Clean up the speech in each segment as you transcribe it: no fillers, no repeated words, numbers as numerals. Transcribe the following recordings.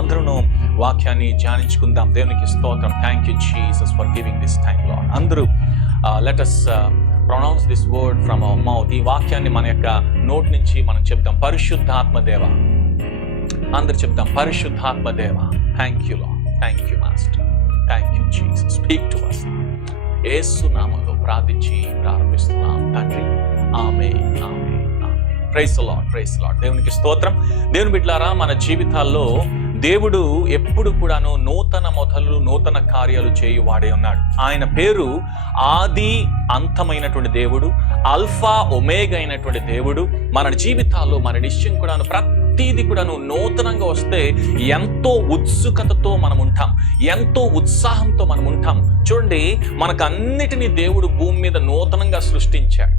మనమందరూ వాక్యాన్ని ధ్యానించుకుందాం. దేవునికి స్తోత్రం. Thank you Jesus for giving this time Lord. అందరూ let us pronounce this word from our mouth. ఈ వాక్యాన్ని మన యొక్క నోటి నుంచి మనం చెప్తాం. పరిశుద్ధాత్మ దేవ. అందరు చెప్తాం, పరిశుద్ధాత్మ దేవ. Thank you Lord. Thank you master. Thank you Jesus. Speak to us. Yesu నామములో ప్రార్థించి ప్రారంభిస్తున్నాం తండ్రి. ఆమేన్. ఆమేన్. ఆమేన్. Praise the Lord. Praise the Lord. దేవునికి స్తోత్రం. దేవుని బిడ్డలారా, మన జీవితాల్లో దేవుడు ఎప్పుడు కూడాను నూతన మొదలు నూతన కార్యాలు చేయువాడే ఉన్నాడు. ఆయన పేరు ఆది అంతమైనటువంటి దేవుడు, ఆల్ఫా ఒమేగా అయినటువంటి దేవుడు. మన జీవితాల్లో మన నిశ్చయం కూడాను ప్రతిదీ కూడాను నూతనంగా వస్తే ఎంతో ఉత్సుకతతో మనం ఉంటాం, ఎంతో ఉత్సాహంతో మనం ఉంటాం. చూడండి, మనకు అన్నిటినీ దేవుడు భూమి మీద నూతనంగా సృష్టించాడు.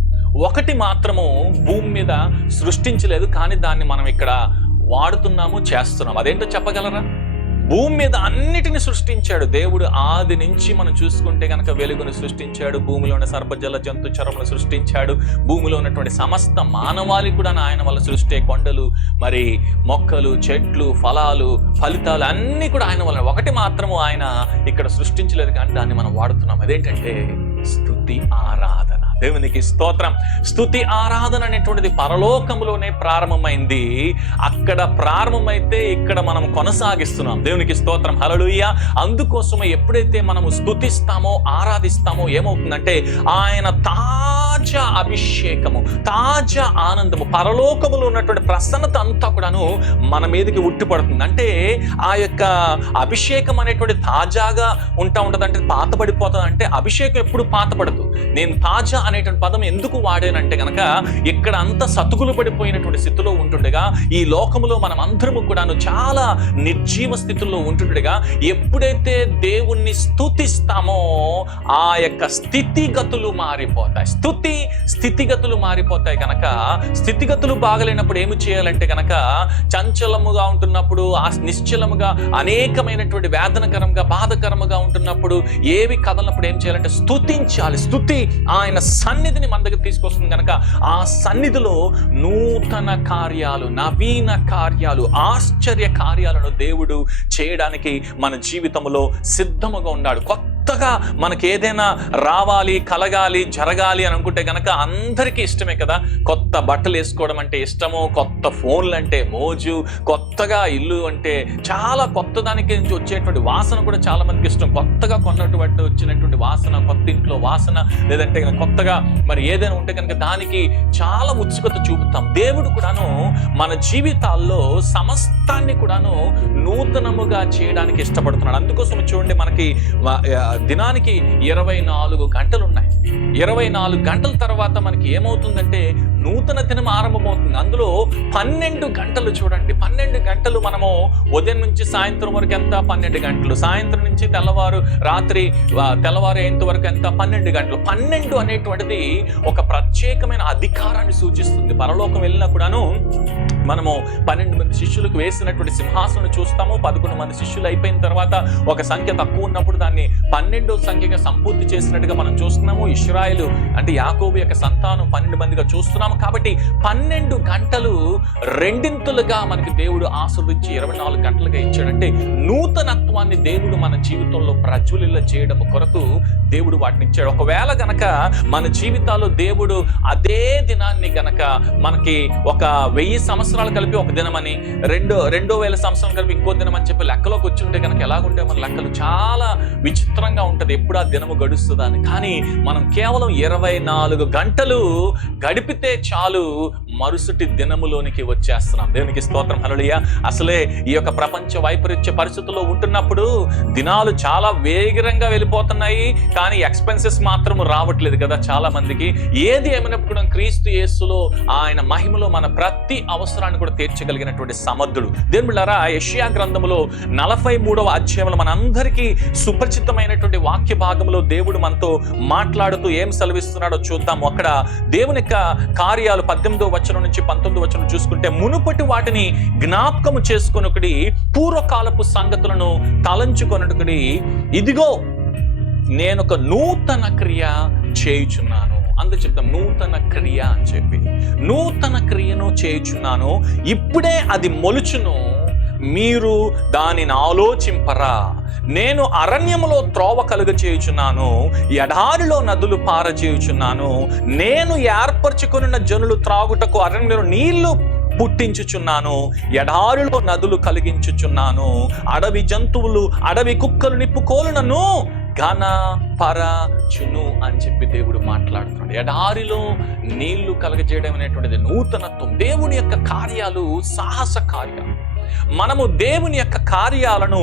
ఒకటి మాత్రము భూమి మీద సృష్టించలేదు, కానీ దాన్ని మనం ఇక్కడ వాడుతున్నాము, చేస్తున్నాం. అదేంటో చెప్పగలరా? భూమి మీద అన్నిటిని సృష్టించాడు దేవుడు. ఆది నుంచి మనం చూసుకుంటే కనుక వెలుగును సృష్టించాడు, భూమిలో ఉన్న సర్పజల జంతు చరములను సృష్టించాడు, భూమిలో ఉన్నటువంటి సమస్త మానవాళి కూడా ఆయన వల్ల సృష్టి. కొండలు, మరి మొక్కలు, చెట్లు, ఫలాలు, ఫలితాలు అన్నీ కూడా ఆయన వల్ల. ఒకటి మాత్రము ఆయన ఇక్కడ సృష్టించలేదు, కానీ దాన్ని మనం వాడుతున్నాం. అదేంటంటే స్తుతి ఆరాధన. దేవునికి స్తోత్రం. స్తుతి ఆరాధన అనేటువంటిది పరలోకములోనే ప్రారంభమైంది. అక్కడ ప్రారంభమైతే ఇక్కడ మనం కొనసాగిస్తున్నాం. దేవునికి స్తోత్రం. హల్లెలూయా. అందుకోసమే ఎప్పుడైతే మనము స్తుతిస్తామో, ఆరాధిస్తామో ఏమవుతుందంటే ఆయన తాజా అభిషేకము, తాజా ఆనందము, పరలోకములో ఉన్నటువంటి ప్రసన్నత అంతా కూడాను మన మీదకి ఉట్టిపడుతుంది. అంటే ఆ యొక్క అభిషేకం అనేటువంటి తాజాగా ఉంటుంది. అంటే పాతబడిపోతుంది. అంటే అభిషేకం ఎప్పుడు పాతపడదు. నేను తాజా అనేటువంటి పదం ఎందుకు వాడానంటే కనుక ఇక్కడ అంతా సతుకులు పడిపోయినటువంటి స్థితిలో ఉంటుండగా, ఈ లోకములో మనం అందరము కూడాను చాలా నిర్జీవ స్థితిలో ఉంటుండగా, ఎప్పుడైతే దేవుణ్ణి స్తుతిస్తామో ఆ యొక్క స్థితిగతులు మారిపోతాయి. స్థితిగతులు మారిపోతాయి. కనుక స్థితిగతులు బాగలేనప్పుడు ఏమి చేయాలంటే కనుక చంచలముగా ఉంటున్నప్పుడు, నిశ్చలముగా, అనేకమైనటువంటి వేదనకరంగా, బాధకరముగా ఉంటున్నప్పుడు, ఏవి కదలనప్పుడు ఏం చేయాలంటే స్తుతించాలి. స్తుతి ఆయన సన్నిధిని మన దగ్గర తీసుకొస్తుంది. కనుక ఆ సన్నిధిలో నూతన కార్యాలు, నవీన కార్యాలు, ఆశ్చర్య కార్యాలను దేవుడు చేయడానికి మన జీవితంలో సిద్ధముగా ఉన్నాడు. కొత్తగా మనకి ఏదైనా రావాలి, కలగాలి, జరగాలి అని అనుకుంటే కనుక అందరికీ ఇష్టమే కదా. కొత్త బట్టలు వేసుకోవడం అంటే ఇష్టము, కొత్త ఫోన్లు అంటే మోజు, కొత్తగా ఇల్లు అంటే చాలా కొత్త దానికి నుంచి వచ్చేటువంటి వాసన కూడా చాలా మందికి ఇష్టం. కొత్తగా కొన్నటువంటి వచ్చినటువంటి వాసన, కొత్త ఇంట్లో వాసన, లేదంటే కొత్తగా మరి ఏదైనా ఉంటే కనుక దానికి చాలా ఉత్సుకత చూపుతాం. దేవుడు కూడాను మన జీవితాల్లో సమస్తాన్ని కూడాను నూతనముగా చేయడానికి ఇష్టపడుతున్నాడు. అందుకోసం చూడండి, మనకి దినానికి 24 గంటలు ఉన్నాయి. 24 గంటల తర్వాత మనకి ఏమవుతుందంటే నూతన దినం ఆరంభమవుతుంది. అందులో 12 గంటలు చూడండి. 12 గంటలు మనము ఉదయం నుంచి సాయంత్రం వరకు ఎంత? 12 గంటలు. సాయంత్రం నుంచి రాత్రి తెల్లవారేంత వరకు ఎంత? 12 గంటలు. 12 అనేటువంటిది ఒక ప్రత్యేకమైన అధికారాన్ని సూచిస్తుంది. పరలోకం వెళ్ళినా కూడాను మనము 12 మంది శిష్యులకు వేసినటువంటి సింహాసనం చూస్తాము. 11 మంది శిష్యులు అయిపోయిన తర్వాత ఒక సంఖ్య తక్కువ ఉన్నప్పుడు దాన్ని 12వ సంఖ్యగా సంపూర్తి చేసినట్టుగా మనం చూస్తున్నాము. ఇశ్రాయేలు అంటే యాకోబు యొక్క సంతానం 12 మందిగా చూస్తున్నాము. కాబట్టి 12 గంటలు రెండింతలుగా మనకి దేవుడు ఆశీర్వదించి 24 గంటలుగా ఇచ్చాడంటే నూతనత్వాన్ని దేవుడు మన జీవితంలో ప్రజ్వలిల్ల చేయడం కొరకు దేవుడు వాటిని ఇచ్చాడు. ఒకవేళ గనక మన జీవితాల్లో దేవుడు అదే దినాన్ని గనక మనకి ఒక 1000 సంవత్సరాలు కలిపి ఒక దినమని, 2000 సంవత్సరాలు కలిపి ఇంకో దినం అని చెప్పి లెక్కలోకి వచ్చి ఉంటే కనుక ఎలాగుంటే మన లెక్కలు చాలా విచిత్రంగా ఉంటది. ఎప్పుడు ఆ దినము గడుస్తుందా అని. కానీ మనం కేవలం 24 గంటలు గడిపితే చాలు మరుసటి దినములోనికి వచ్చేస్తున్నాం. దేవునికి స్తోత్రం. హల్లెలూయా. అసలే ఈ యొక్క ప్రపంచ వైపరీత్య పరిస్థితుల్లో ఉంటున్నప్పుడు దినాలు చాలా వేగంగా వెళ్ళిపోతున్నాయి, కానీ ఎక్స్పెన్సెస్ మాత్రం రావట్లేదు కదా చాలా మందికి. ఏది ఏమైనప్పుడు క్రీస్తు యేసులో ఆయన మహిమలో మన ప్రతి అవసరాన్ని కూడా తీర్చగలిగినటువంటి సమర్థుడు. దేవుని బిడ్డలారా, యెషయా గ్రంథములో 43వ అధ్యాయంలో మనందరికీ సుపరిచితమైనటువంటి వాక్య భాగంలో దేవుడు మనతో మాట్లాడుతూ ఏం సెలవిస్తున్నాడో చూద్దాము. అక్కడ దేవుని యొక్క కార్యాలు 18వ వచనం నుంచి 19వ వచనం చూసుకుంటే, మునుపటి వాటిని జ్ఞాపకము చేసుకొనుకుడి, పూర్వకాలపు సంగతులను తలంచుకొనుకుడి, ఇదిగో నేనొక నూతన క్రియ చేయుచున్నాను. అందరూ చెప్తాం నూతన క్రియ అని చెప్పి. నూతన క్రియను చేయుచున్నాను, ఇప్పుడే అది మొలుచును, మీరు దానిని ఆలోచింపరా? నేను అరణ్యములో త్రోవ కలుగచేయుచున్నాను, ఎడారిలో నదులు పారజేయుచున్నాను. నేను ఏర్పరచుకున్న జనులు త్రాగుటకు అరణ్యంలో నీళ్లు పుట్టించుచున్నాను, ఎడారిలో నదులు కలిగించుచున్నాను. అడవి జంతువులు, అడవి కుక్కలు, నిప్పుకోలునను ఘనపరచును అని చెప్పి దేవుడు మాట్లాడుతున్నాడు. ఎడారిలో నీళ్లు కలగజేయడం అనేటువంటిది నూతనత్వం. దేవుని యొక్క కార్యాలు సాహస కార్యాలు. మనము దేవుని యొక్క కార్యాలను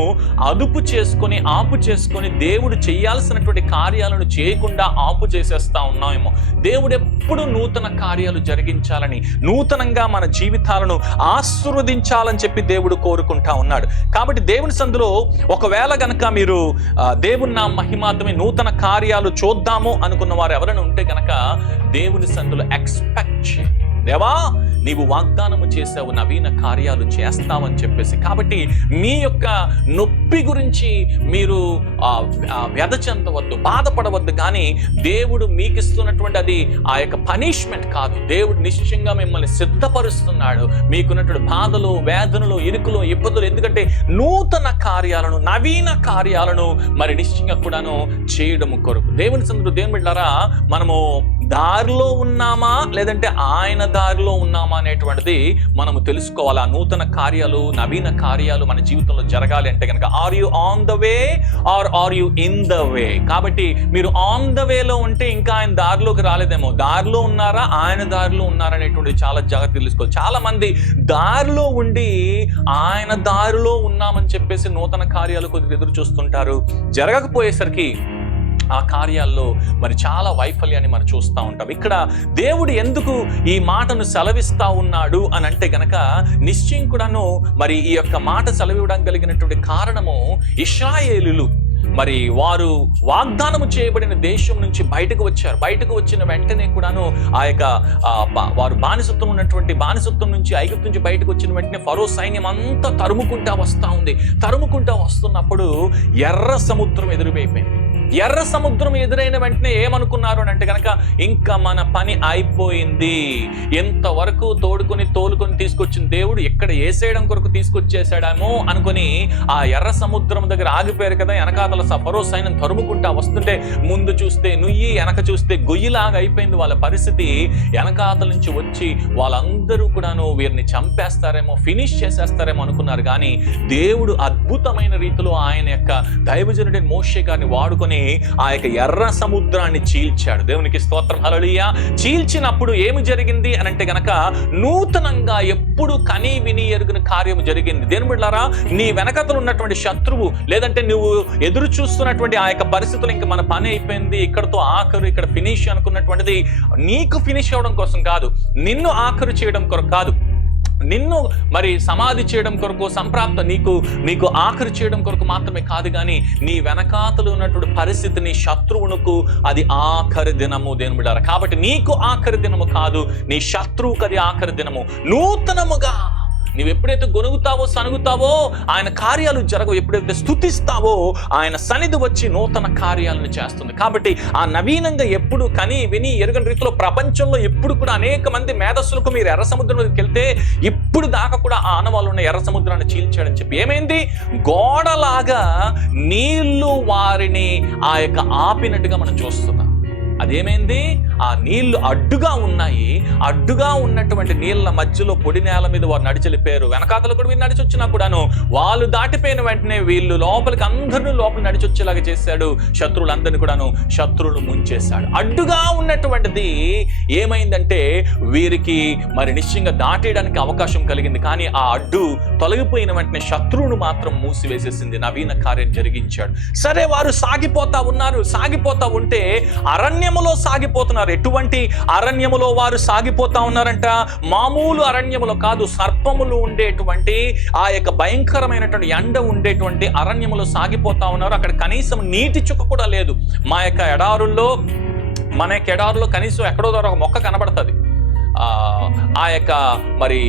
అదుపు చేసుకొని, ఆపు చేసుకొని, దేవుడు చేయాల్సినటువంటి కార్యాలను చేయకుండా ఆపు చేసేస్తా ఉన్నామేమో. దేవుడు ఎప్పుడు నూతన కార్యాలు జరిగించాలని, నూతనంగా మన జీవితాలను ఆశీర్వదించాలని చెప్పి దేవుడు కోరుకుంటా ఉన్నాడు. కాబట్టి దేవుని సందులో ఒకవేళ గనక మీరు దేవుని నా మహిమార్థమే నూతన కార్యాలు చూద్దాము అనుకున్న వారు ఎవరైనా ఉంటే గనక దేవుని సందులో ఎక్స్పెక్ట్ చేయండి. దేవా, నీవు వాగ్దానము చేసావు, నవీన కార్యాలు చేస్తావని చెప్పేసి. కాబట్టి మీ యొక్క నొప్పి గురించి మీరు వ్యధ చెందవద్దు, బాధపడవద్దు. కానీ దేవుడు మీకు ఇస్తున్నటువంటి అది ఆ యొక్క పనిష్మెంట్ కాదు. దేవుడు నిశ్చయంగా మిమ్మల్ని సిద్ధపరుస్తున్నాడు మీకున్నటువంటి బాధలు, వేదనలు, ఇరుకులు, ఇబ్బందులు. ఎందుకంటే నూతన కార్యాలను, నవీన కార్యాలను మరి నిశ్చయంగా కూడాను చేయడం కొరకు. దేవుని సందులో దేవుని బిడ్డలారా, మనము దారిలో ఉన్నామా లేదంటే ఆయన దారిలో ఉన్నామా అనేటువంటిది మనము తెలుసుకోవాలి. ఆ నూతన కార్యాలు, నవీన కార్యాలు మన జీవితంలో జరగాలి అంటే కనుక are you on the way are are you in the way? కాబట్టి మీరు ఆన్ ద వేలో ఉంటే ఇంకా ఆయన దారిలోకి రాలేదేమో. దారిలో ఉన్నారా, ఆయన దారిలో ఉన్నారా అనేటువంటిది చాలా జాగ్రత్త తెలుసుకోవాలి. చాలా మంది దారిలో ఉండి ఆయన దారిలో ఉన్నామని చెప్పేసి నూతన కార్యాలు కొద్దిగా ఎదురు చూస్తుంటారు. జరగకపోయేసరికి ఆ కార్యాల్లో మరి చాలా వైఫల్యాన్ని మనం చూస్తూ ఉంటాం. ఇక్కడ దేవుడు ఎందుకు ఈ మాటను సెలవిస్తా ఉన్నాడు అని అంటే గనక నిశ్చయం కూడాను మరి ఈ యొక్క మాట సెలవివ్వడం కలిగినటువంటి కారణము, ఇశ్రాయేలీయులు మరి వారు వాగ్దానము చేయబడిన దేశం నుంచి బయటకు వచ్చారు. బయటకు వచ్చిన వెంటనే కూడాను ఆ యొక్క వారు బానిసత్వం ఉన్నటువంటి బానిసత్వం నుంచి, ఐగుప్తు నుంచి బయటకు వచ్చిన వెంటనే ఫరో సైన్యం అంతా తరుముకుంటా వస్తూ ఉంది. తరుముకుంటా వస్తున్నప్పుడు ఎర్ర సముద్రం ఎదురువైపోయింది. ఎర్ర సముద్రం ఎదురైన వెంటనే ఏమనుకున్నారు అని అంటే కనుక ఇంకా మన పని అయిపోయింది. ఎంతవరకు తోలుకొని తీసుకొచ్చిన దేవుడు ఎక్కడ వేసేయడం కొరకు తీసుకొచ్చేసాడేమో అనుకుని ఆ ఎర్ర సముద్రం దగ్గర ఆగిపోయారు కదా. వెనకాతల ఫరో సైన్యం తరుముకుంటా వస్తుంటే ముందు చూస్తే నుయ్యి, వెనక చూస్తే గొయ్యిలాగా అయిపోయింది వాళ్ళ పరిస్థితి. వెనకాతల నుంచి వచ్చి వాళ్ళందరూ కూడాను వీరిని చంపేస్తారేమో, ఫినిష్ చేసేస్తారేమో అనుకున్నారు. కానీ దేవుడు అద్భుతమైన రీతిలో ఆయన యొక్క దైవజనుడైన మోషే గారిని వాడుకొని ఆ యొక్క ఎర్ర సముద్రాన్ని చీల్చాడు. దేవునికి స్తోత్రం, హల్లెలూయా. చీల్చినప్పుడు ఏమి జరిగింది అని అంటే గనక నూతనంగా ఎప్పుడు కని విని ఎరుగని కార్యము జరిగింది. దేవుని బిడ్డలారా, నీ వెనకతలు ఉన్నటువంటి శత్రువు లేదంటే నువ్వు ఎదురు చూస్తున్నటువంటి ఆ యొక్క పరిస్థితులు ఇంకా మన పని అయిపోయింది, ఇక్కడతో ఆఖరు, ఇక్కడ ఫినిష్ అనుకున్నటువంటిది నీకు ఫినిష్ అవ్వడం కోసం కాదు, నిన్ను ఆఖరు చేయడం కొరకు కాదు, నిన్ను మరి సమాధి చేయడం కొరకు, సంప్రాప్త నీకు ఆఖరి చేయడం కొరకు మాత్రమే కాదు. కానీ నీ వెనకాతలు ఉన్నటువంటి పరిస్థితి, నీ శత్రువునకు అది ఆఖరి దినము. దేవుని బిడ్డలారా, కాబట్టి నీకు ఆఖరి దినము కాదు, నీ శత్రువుకు అది ఆఖరి దినము. నూతనముగా నువ్వు ఎప్పుడైతే గొనుగుతావో, సనుగుతావో, ఆయన కార్యాలు జరగవు. ఎప్పుడైతే స్తుతిస్తావో ఆయన సన్నిధి వచ్చి నూతన కార్యాలను చేస్తుంది. కాబట్టి ఆ నవీనంగా ఎప్పుడు కని విని ఎరుగని రీతిలో ప్రపంచంలో ఎప్పుడు కూడా అనేక మంది మేధస్సులకు మీరు ఎర్ర సముద్రంలోకి వెళ్తే ఇప్పుడు దాకా కూడా ఆ ఆనవాళ్ళు ఉన్న ఎర్ర సముద్రాన్ని చీల్చాడని చెప్పి ఏమైంది? గోడలాగా నీళ్లు వారిని ఆ యొక్క ఆపినట్టుగా మనం చూస్తున్నాం. అదేమైంది? ఆ నీళ్లు అడ్డుగా ఉన్నాయి. అడ్డుగా ఉన్నటువంటి నీళ్ళ మధ్యలో పొడి నేల మీద వారు నడిచెళ్ళిపోయారు. వెనకాతలు కూడా వీళ్ళు నడిచి వచ్చినా కూడాను వాళ్ళు దాటిపోయిన వెంటనే వీళ్ళు లోపలికి అందరినీ లోపల నడిచి వచ్చేలాగా చేశాడు. శత్రువులందరినీ కూడాను శత్రువులు ముంచేశాడు. అడ్డుగా ఉన్నటువంటిది ఏమైందంటే వీరికి మరి నిశ్చయంగా దాటేయడానికి అవకాశం కలిగింది. కానీ ఆ అడ్డు తొలగిపోయిన వెంటనే శత్రువును మాత్రం మూసివేసేసింది. నవీన కార్యం జరిగించాడు. సరే, వారు సాగిపోతా ఉన్నారు. సాగిపోతా ఉంటే అరణ్యములో సాగిపోతున్నారు. ఎటువంటి అరణ్యములో వారు సాగిపోతా ఉన్నారంట? మామూలు అరణ్యములో కాదు, సర్పములు ఉండేటువంటి ఆ యొక్క భయంకరమైనటువంటి ఎండ ఉండేటువంటి అరణ్యములో సాగిపోతా ఉన్నారు. అక్కడ కనీసం నీటి చుక్క కూడా లేదు. మన యొక్క ఎడారుల్లో కనీసం ఎక్కడో ద్వారా ఒక మొక్క కనబడుతుంది. ఆ యొక్క మరి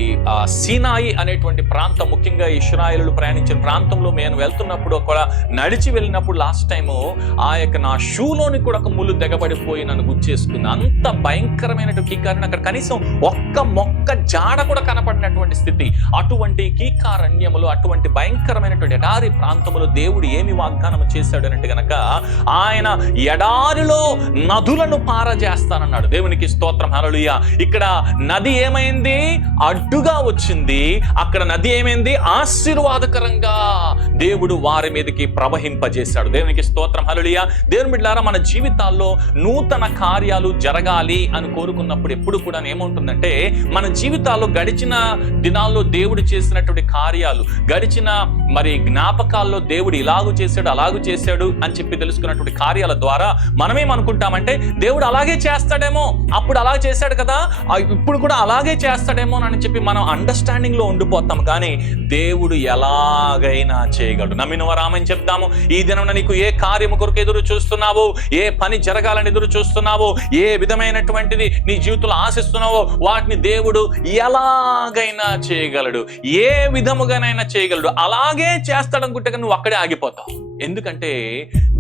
సీనాయి అనేటువంటి ప్రాంతం, ముఖ్యంగా ఇశ్రాయేలు ప్రయాణించిన ప్రాంతంలో నేను వెళ్తున్నప్పుడు కూడా నడిచి వెళ్ళినప్పుడు లాస్ట్ టైము ఆ యొక్క నా షూలోని కూడా ఒక ముళ్ళు తెగబడిపోయి నన్ను గుచ్చేసుకుంది. అంత భయంకరమైనటువంటి కీకారణ్యం, అక్కడ కనీసం ఒక్క మొక్క జాడ కూడా కనపడినటువంటి స్థితి. అటువంటి కీకారణ్యములు, అటువంటి భయంకరమైనటువంటి ఎడారి ప్రాంతములు దేవుడు ఏమి వాగ్దానం చేశాడు అంటే గనక ఆయన ఎడారిలో నదులను పారజేస్తానన్నాడు. దేవునికి స్తోత్రం, హల్లెలూయా. ఇక్కడ నది ఏమైంది? అడ్డుగా వచ్చింది. అక్కడ నది ఏమైంది? ఆశీర్వాదకరంగా దేవుడు వారి మీదకి ప్రవహింపజేశాడు. దేవునికి స్తోత్రం, హల్లెలూయా. దేవుని బిడ్డలారా, మన జీవితాల్లో నూతన కార్యాలు జరగాలి అని కోరుకున్నప్పుడు ఎప్పుడు కూడా ఏముంటుందంటే, మన జీవితాల్లో గడిచిన దినాల్లో దేవుడు చేసినటువంటి కార్యాలు, గడిచిన మరి జ్ఞాపకాల్లో దేవుడు ఇలాగూ చేశాడు అలాగూ చేశాడు అని చెప్పి తెలుసుకున్నటువంటి కార్యాల ద్వారా మనమేమనుకుంటామంటే దేవుడు అలాగే చేస్తాడేమో, అప్పుడు అలా చేశాడు కదా, ఇప్పుడు కూడా అలాగే చేస్తాడేమో అని చెప్పి మనం అండర్స్టాండింగ్ లో ఉండిపోతాం. కానీ దేవుడు ఎలాగైనా చేయగలడు. నమ్మిన వారామని చెప్తాము. ఈ దినం నీకు ఏ కార్యము కొరకు ఎదురు చూస్తున్నావో, ఏ పని జరగాలని ఎదురు చూస్తున్నావో, ఏ విధమైనటువంటిది నీ జీవితంలో ఆశిస్తున్నావో వాటిని దేవుడు ఎలాగైనా చేయగలడు, ఏ విధముగానైనా చేయగలడు. అలాగే చేస్తాడనుకుంటే నువ్వు అక్కడే ఆగిపోతావు. ఎందుకంటే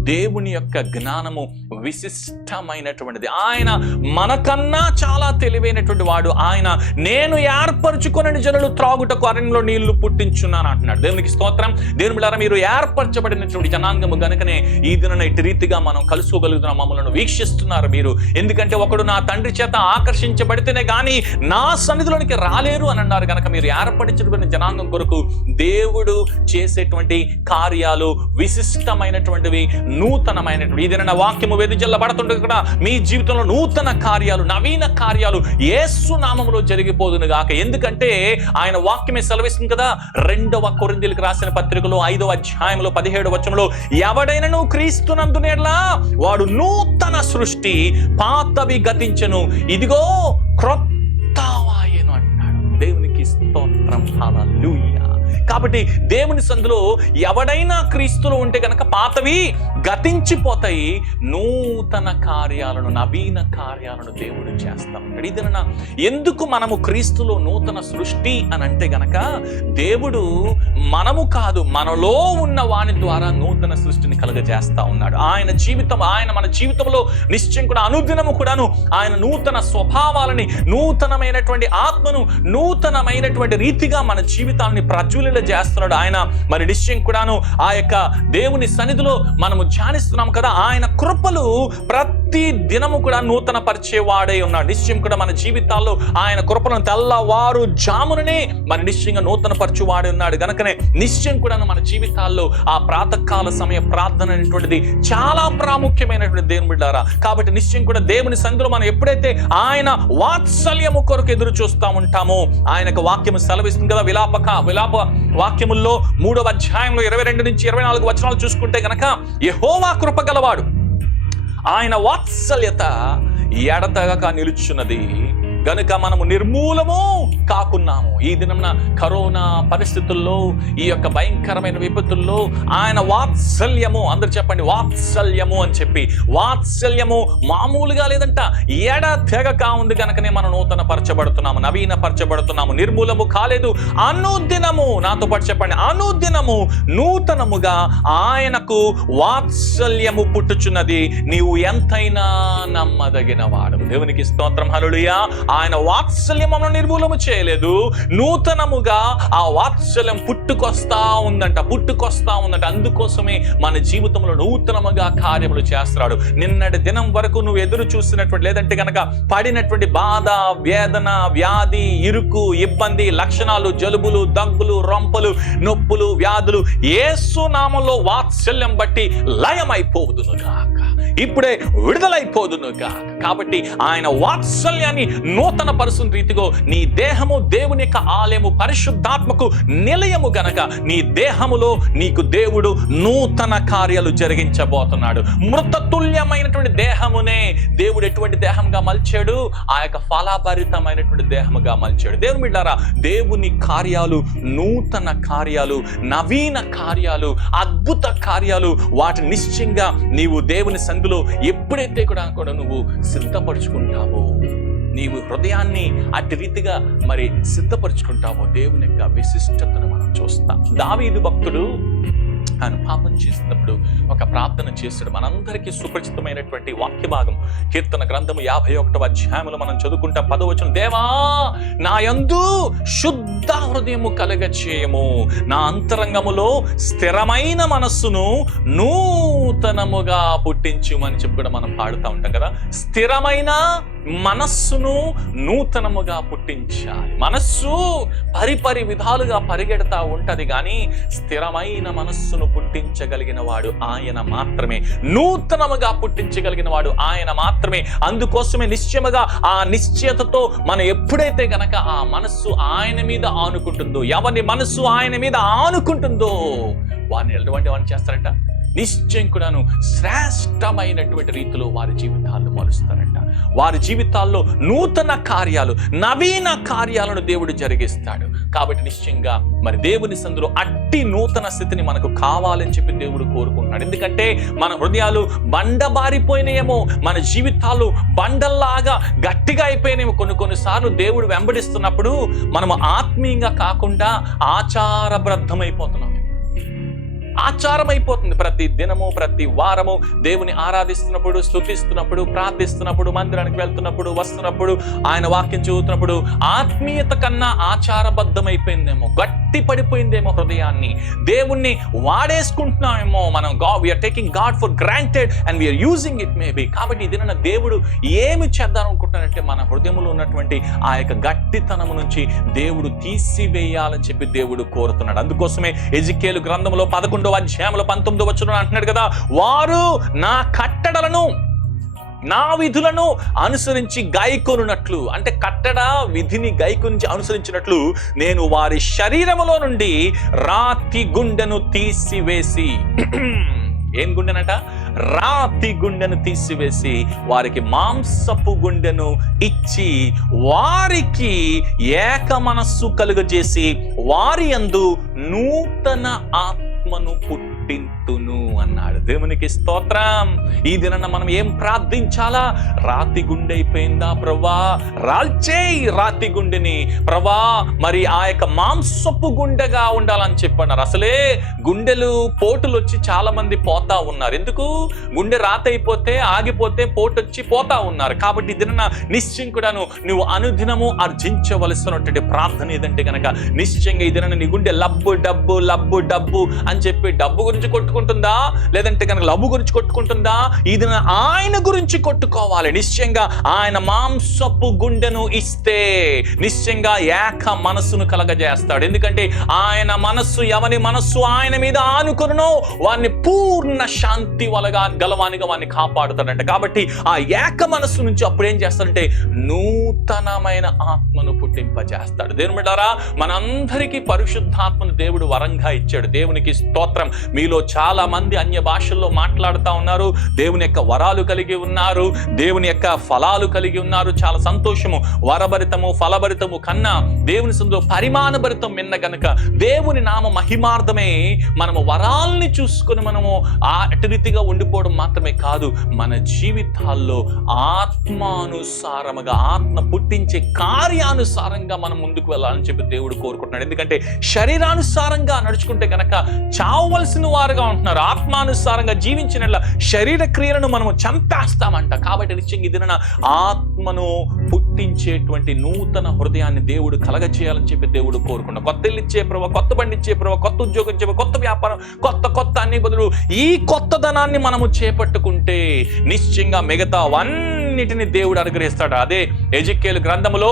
దేవుని యొక్క జ్ఞానము విశిష్టమైనటువంటిది. ఆయన మనకన్నా చాలా తెలివైనటువంటి వాడు. ఆయన నేను ఏర్పరచుకుని జనులు త్రాగుటకు అరణ్యంలో నీళ్లు పుట్టించున్నాను అంటున్నాడు. దేవునికి స్తోత్రం. దేవుని బిడ్డలారా, మీరు ఏర్పరచబడినటువంటి జనాంగము గనుకనే ఈ దిన ఇటు రీతిగా మనం కలుసుకోగలుగుతున్న మమ్మల్ని వీక్షిస్తున్నారు మీరు. ఎందుకంటే ఒకడు నా తండ్రి చేత ఆకర్షించబడితేనే గాని నా సన్నిధిలోనికి రాలేరు అని అన్నారు. కనుక మీరు ఏర్పరచబడిన జనాంగం కొరకు దేవుడు చేసేటువంటి కార్యాలు విశిష్టమైనటువంటివి, నూతనమైనటువంటి. ఈ దిన వాక్యము వెదజల్లబడుతుంటే కూడా మీ జీవితంలో నూతన కార్యాలు, నవీన కార్యాలు యేసు నామములో జరిగిపోదును గాక. ఎందుకంటే ఆయన వాక్యమే సెలవిస్తుంది కదా. 2వ కొరింథీయులకు రాసిన పత్రికలో 5వ అధ్యాయంలో 17వ వచనంలో, ఎవడైనను క్రీస్తునందున ఎడల వాడు నూతన సృష్టి, పాతవి గతించెను, ఇదిగో క్రొత్తవాయెను అంటాడు. దేవునికి స్తోత్రం, హల్లెలూయా. కాబట్టి దేవుని సందులో ఎవడైనా క్రీస్తులో ఉంటే గనక పాతవి గతించిపోతాయి, నూతన కార్యాలను, నవీన కార్యాలను దేవుడు చేస్తా ఉంటాడు. ఇదన ఎందుకు మనము క్రీస్తులో నూతన సృష్టి అని అంటే గనక, దేవుడు మనము కాదు, మనలో ఉన్న వాని ద్వారా నూతన సృష్టిని కలుగజేస్తా ఉన్నాడు. ఆయన జీవితం, ఆయన మన జీవితంలో నిశ్చయం కూడా అనుదినము కూడాను ఆయన నూతన స్వభావాలని, నూతనమైనటువంటి ఆత్మను నూతనమైనటువంటి రీతిగా మన జీవితాన్ని ప్రజ్వలిత చేస్తున్నాడు. ఆయన మరి నిశ్చయం కూడాను ఆ యొక్క దేవుని సన్నిధిలో మనము ధ్యానిస్తున్నాం కదా, ఆయన కృపలు ప్రతి దినము కూడా నూతన పరిచేవాడై ఉన్నాడు. నిశ్చయం కూడా మన జీవితాల్లో ఆయన కృపలను తెల్లవారు జాముననే మరి నిశ్చయంగా నూతన పరిచేవాడై ఉన్నాడు. గనుకనే నిశ్చయం కూడా మన జీవితాల్లో ఆ ప్రాతకాల సమయ ప్రార్థన అనేటువంటిది చాలా ప్రాముఖ్యమైనటువంటి దేవుని బిడ్డలారా. కాబట్టి నిశ్చయం కూడా దేవుని సన్నిధిలో మనం ఎప్పుడైతే ఆయన వాత్సల్యము కొరకు ఎదురు చూస్తా ఉంటామో, ఆయనకు వాక్యము సెలవిస్తుంది కదా. విలాప వాక్యముల్లో 3వ అధ్యాయంలో 22 నుంచి 24 వచనాలు చూసుకుంటే గనక, యెహోవా కృప గలవాడు, ఆయన వాత్సల్యత ఎడతెగక నిలుచున్నది గనుక మనము నిర్మూలము కాకున్నాము. ఈ దినం కరోనా పరిస్థితుల్లో, ఈ యొక్క భయంకరమైన విపత్తుల్లో ఆయన వాత్సల్యము, అందరు చెప్పండి వాత్సల్యము అని చెప్పి, వాత్సల్యము మామూలుగా లేదంట, ఎడతెగక ఉంది కనుకనే మనం నూతన పరచబడుతున్నాము, నవీన పరచబడుతున్నాము, నిర్మూలము కాలేదు. అనుదినము, నాతో పాటు చెప్పండి, అనుదినము నూతనముగా ఆయనకు వాత్సల్యము పుట్టుచున్నది. నీవు ఎంతైనా నమ్మదగిన వాడు. దేవునికి స్తోత్రం, హల్లెలూయా. ఆయన వాత్సల్యం మనం నిర్మూలము చేయలేదు, నూతనముగా ఆ వాత్సల్యం పుట్టుకొస్తా ఉందంట. అందుకోసమే మన జీవితంలో నూతనముగా కార్యములు చేస్తున్నాడు. నిన్నటి దినం వరకు నువ్వు ఎదురు చూసినటువంటి, లేదంటే కనుక పడినటువంటి బాధ, వేదన, వ్యాధి, ఇరుకు, ఇబ్బంది, లక్షణాలు, జలుబులు, దగ్గులు, రొంపలు, నొప్పులు, వ్యాధులు యేసు నామములో వాత్సల్యం బట్టి లయమైపోదును గాక, ఇప్పుడే విడుదలైపోదును గాక. కాబట్టి ఆయన వాత్సల్యాన్ని నూతన పరుస్తున్న రీతిలో నీ దేహము దేవుని యొక్క ఆలయము, పరిశుద్ధాత్మకు నిలయము గనక నీ దేహములో నీకు దేవుడు నూతన కార్యాలు జరిగించబోతున్నాడు. మృతతుల్యమైనటువంటి దేహమునే దేవుడు ఎటువంటి దేహంగా మలిచాడు? ఆ యొక్క ఫలభరితమైనటువంటి దేహముగా మలిచాడు. దేవుని బిడ్డలారా, దేవుని కార్యాలు, నూతన కార్యాలు, నవీన కార్యాలు, అద్భుత కార్యాలు, వాటి నిశ్చయంగా నీవు దేవుని సందులో ఎప్పుడైతే కూడా నువ్వు సిద్ధపరచుకుంటావో, నీవు హృదయాన్ని అటు రీతిగా మరి సిద్ధపరుచుకుంటావో దేవుని యొక్క విశిష్టతను మనం చూస్తాం. దావీదు భక్తుడు ఆయన పాపం చేసినప్పుడు ఒక ప్రార్థన చేశాడు. మనందరికీ సుపరిచితమైనటువంటి వాక్య భాగం కీర్తన గ్రంథము 51వ అధ్యాయములో మనం చదువుకుంటాం 10వ వచనం, దేవా నా యందు శుద్ధ హృదయము కలగ చేయము, నా అంతరంగములో స్థిరమైన మనస్సును నూతనముగా పుట్టించుమని చెప్పి కూడా మనం పాడుతూ ఉంటాం కదా. స్థిరమైన మనస్సును నూతనముగా పుట్టించాలి. మనస్సు పరిపరి విధాలుగా పరిగెడతా ఉంటది, కానీ స్థిరమైన మనస్సును పుట్టించగలిగిన వాడు ఆయన మాత్రమే. నూతనముగా పుట్టించగలిగిన వాడు ఆయన మాత్రమే. అందుకోసమే నిశ్చయముగా ఆ నిశ్చయతతో మనం ఎప్పుడైతే గనక ఆ మనస్సు ఆయన మీద ఆనుకుంటుందో, ఎవరి మనస్సు ఆయన మీద ఆనుకుంటుందో వారిని ఎటువంటి వాడిని చేస్తారంట, నిశ్చయం కూడాను శ్రేష్టమైనటువంటి రీతిలో వారి జీవితాలను మలుస్తారంట. వారి జీవితాల్లో నూతన కార్యాలు, నవీన కార్యాలను దేవుడు జరిగిస్తాడు. కాబట్టి నిశ్చయంగా మరి దేవుని సందులో అట్టి నూతన స్థితిని మనకు కావాలని చెప్పి దేవుడు కోరుకుంటున్నాడు. ఎందుకంటే మన హృదయాలు బండబారిపోయినాయేమో, మన జీవితాలు బండల్లాగా గట్టిగా అయిపోయినాయేమో. కొన్నిసార్లు దేవుడు వెంబడిస్తున్నప్పుడు మనము ఆత్మీయంగా కాకుండా ఆచారబద్ధమైపోతున్నాం. ఆచారం అయిపోతుంది. ప్రతి దినము ప్రతి వారము దేవుని ఆరాధిస్తున్నప్పుడు, స్తుతిస్తున్నప్పుడు, ప్రార్థిస్తున్నప్పుడు, మందిరానికి వెళ్తున్నప్పుడు, వస్తున్నప్పుడు, ఆయన వాక్యం చదువుతున్నప్పుడు ఆత్మీయత కన్నా ఆచారబద్ధమైపోయిందేమో, గట్టి పడిపోయిందేమో హృదయాన్ని. దేవుణ్ణి వాడేసుకుంటున్నామేమో మనం. We are taking God for granted and we are using it maybe. కాబట్టి ఈ దిన దేవుడు ఏమి చేద్దాం అనుకుంటున్నాడంటే మన హృదయంలో ఉన్నటువంటి ఆ యొక్క గట్టితనము నుంచి దేవుడు తీసివేయాలని చెప్పి దేవుడు కోరుతున్నాడు. అందుకోసమే ఎజికేలు గ్రంథంలో 11వ అధ్యాయంలో 19వ వచనం అంటున్నాడు కదా, వారు నా కట్టడలను నా విధులను అనుసరించి గైకొనున్నట్లు, అంటే కట్టడ విధిని గైకొనించి అనుసరించినట్లు నేను వారి శరీరములో నుండి రాతి గుండెను తీసివేసి, ఏం గుండెనట, రాతి గుండెను తీసివేసి వారికి మాంసపు గుండెను ఇచ్చి వారికి ఏక మనస్సు కలుగజేసి వారి యందు నూతన ఆత్మను పుట్టింతును అన్నాడు. దేవునికి స్తోత్రం. ఈ దినాన మనం ఏం ప్రార్థించాలా? రాతి గుండె అయిపోయిందా ప్రభా, రాల్చేయి రాతి గుండెని ప్రభా, మరి ఆ యొక్క మాంసపు గుండెగా ఉండాలని చెప్పన్నారు. అసలే గుండెలు పోటులు వచ్చి చాలా మంది పోతా ఉన్నారు. ఎందుకు? గుండె రాత అయిపోతే, ఆగిపోతే పోటు వచ్చి పోతా ఉన్నారు. కాబట్టి ఈ దినాన నిశ్చయం కూడాను నువ్వు అనుదినము అర్జించవలసినటువంటి ప్రార్థన ఏదంటే కనుక, నిశ్చయంగా ఈ దినాన నీ గుండె లబ్బు డబ్బు లబ్బు డబ్బు అని చెప్పి డబ్బు గురించి కొట్టుకుంటుందా, లేదంటే కనుక లబ్బు గురించి కొట్టుకుంటుందా? ఇది ఆయన గురించి కొట్టుకోవాలి. నిశ్చయంగా ఆయన మాంసపు గుండెను ఇస్తే నిశ్చయంగా ఏక మనస్సును కలగజేస్తాడు. ఎందుకంటే ఆయన మనస్సు, ఎవరి మనస్సు ఆయన మీద ఆనుకొనునో వారిని పూర్ణ శాంతి గలవానిగా వారిని కాపాడుతాడంట. కాబట్టి ఆ ఏక మనస్సు నుంచి అప్పుడు ఏం చేస్తాడంటే నూతనమైన ఆత్మను పుట్టింపజేస్తాడు. దేవుని బిడ్డలారా, మనందరికీ పరిశుద్ధాత్మను దేవుడు వరంగా ఇచ్చాడు. దేవునికి స్తోత్రం. మీలో చాలా మంది అన్య భాషల్లో మాట్లాడుతూ ఉన్నారు, దేవుని యొక్క వరాలు కలిగి ఉన్నారు, దేవుని యొక్క ఫలాలు కలిగి ఉన్నారు. చాలా సంతోషము. వరభరితము ఫలభరితము కన్నా దేవుని సందులో పరిమాణభరితం మిన్న గనుక దేవుని నామ మహిమార్థమే మనము వరాల్ని చూసుకొని మనము అటు రీతిగా ఉండిపోవడం మాత్రమే కాదు, మన జీవితాల్లో ఆత్మానుసారముగా, ఆత్మ పుట్టించే కార్యానుసారంగా మనం ముందుకు వెళ్ళాలని చెప్పి దేవుడు కోరుకుంటున్నాడు. ఎందుకంటే శరీరానుసారంగా నడుచుకుంటే కనుక చావవలసిన వారుగా ఉంటున్నారు. ఆత్మానుసారంగా జీవించిన శరీర క్రియలను మనము చంపేస్తామంట. కాబట్టి నిశ్చయంగా ఇది ఆత్మను పుట్టించేటువంటి నూతన హృదయాన్ని దేవుడు కలగచేయాలని చెప్పి దేవుడు కోరుకున్నాడు. కొత్త ఇల్లు ఇచ్చే ప్రభావ, కొత్త బండి ఇచ్చే ప్రభావ, కొత్త ఉద్యోగం ఇచ్చే, కొత్త వ్యాపారం, కొత్త అన్ని బదులు ఈ కొత్తదనాన్ని మనము చేపట్టుకుంటే నిశ్చయంగా మిగతావన్నిటిని దేవుడు అనుగ్రహిస్తాడు. అదే ఎజికేలు గ్రంథములో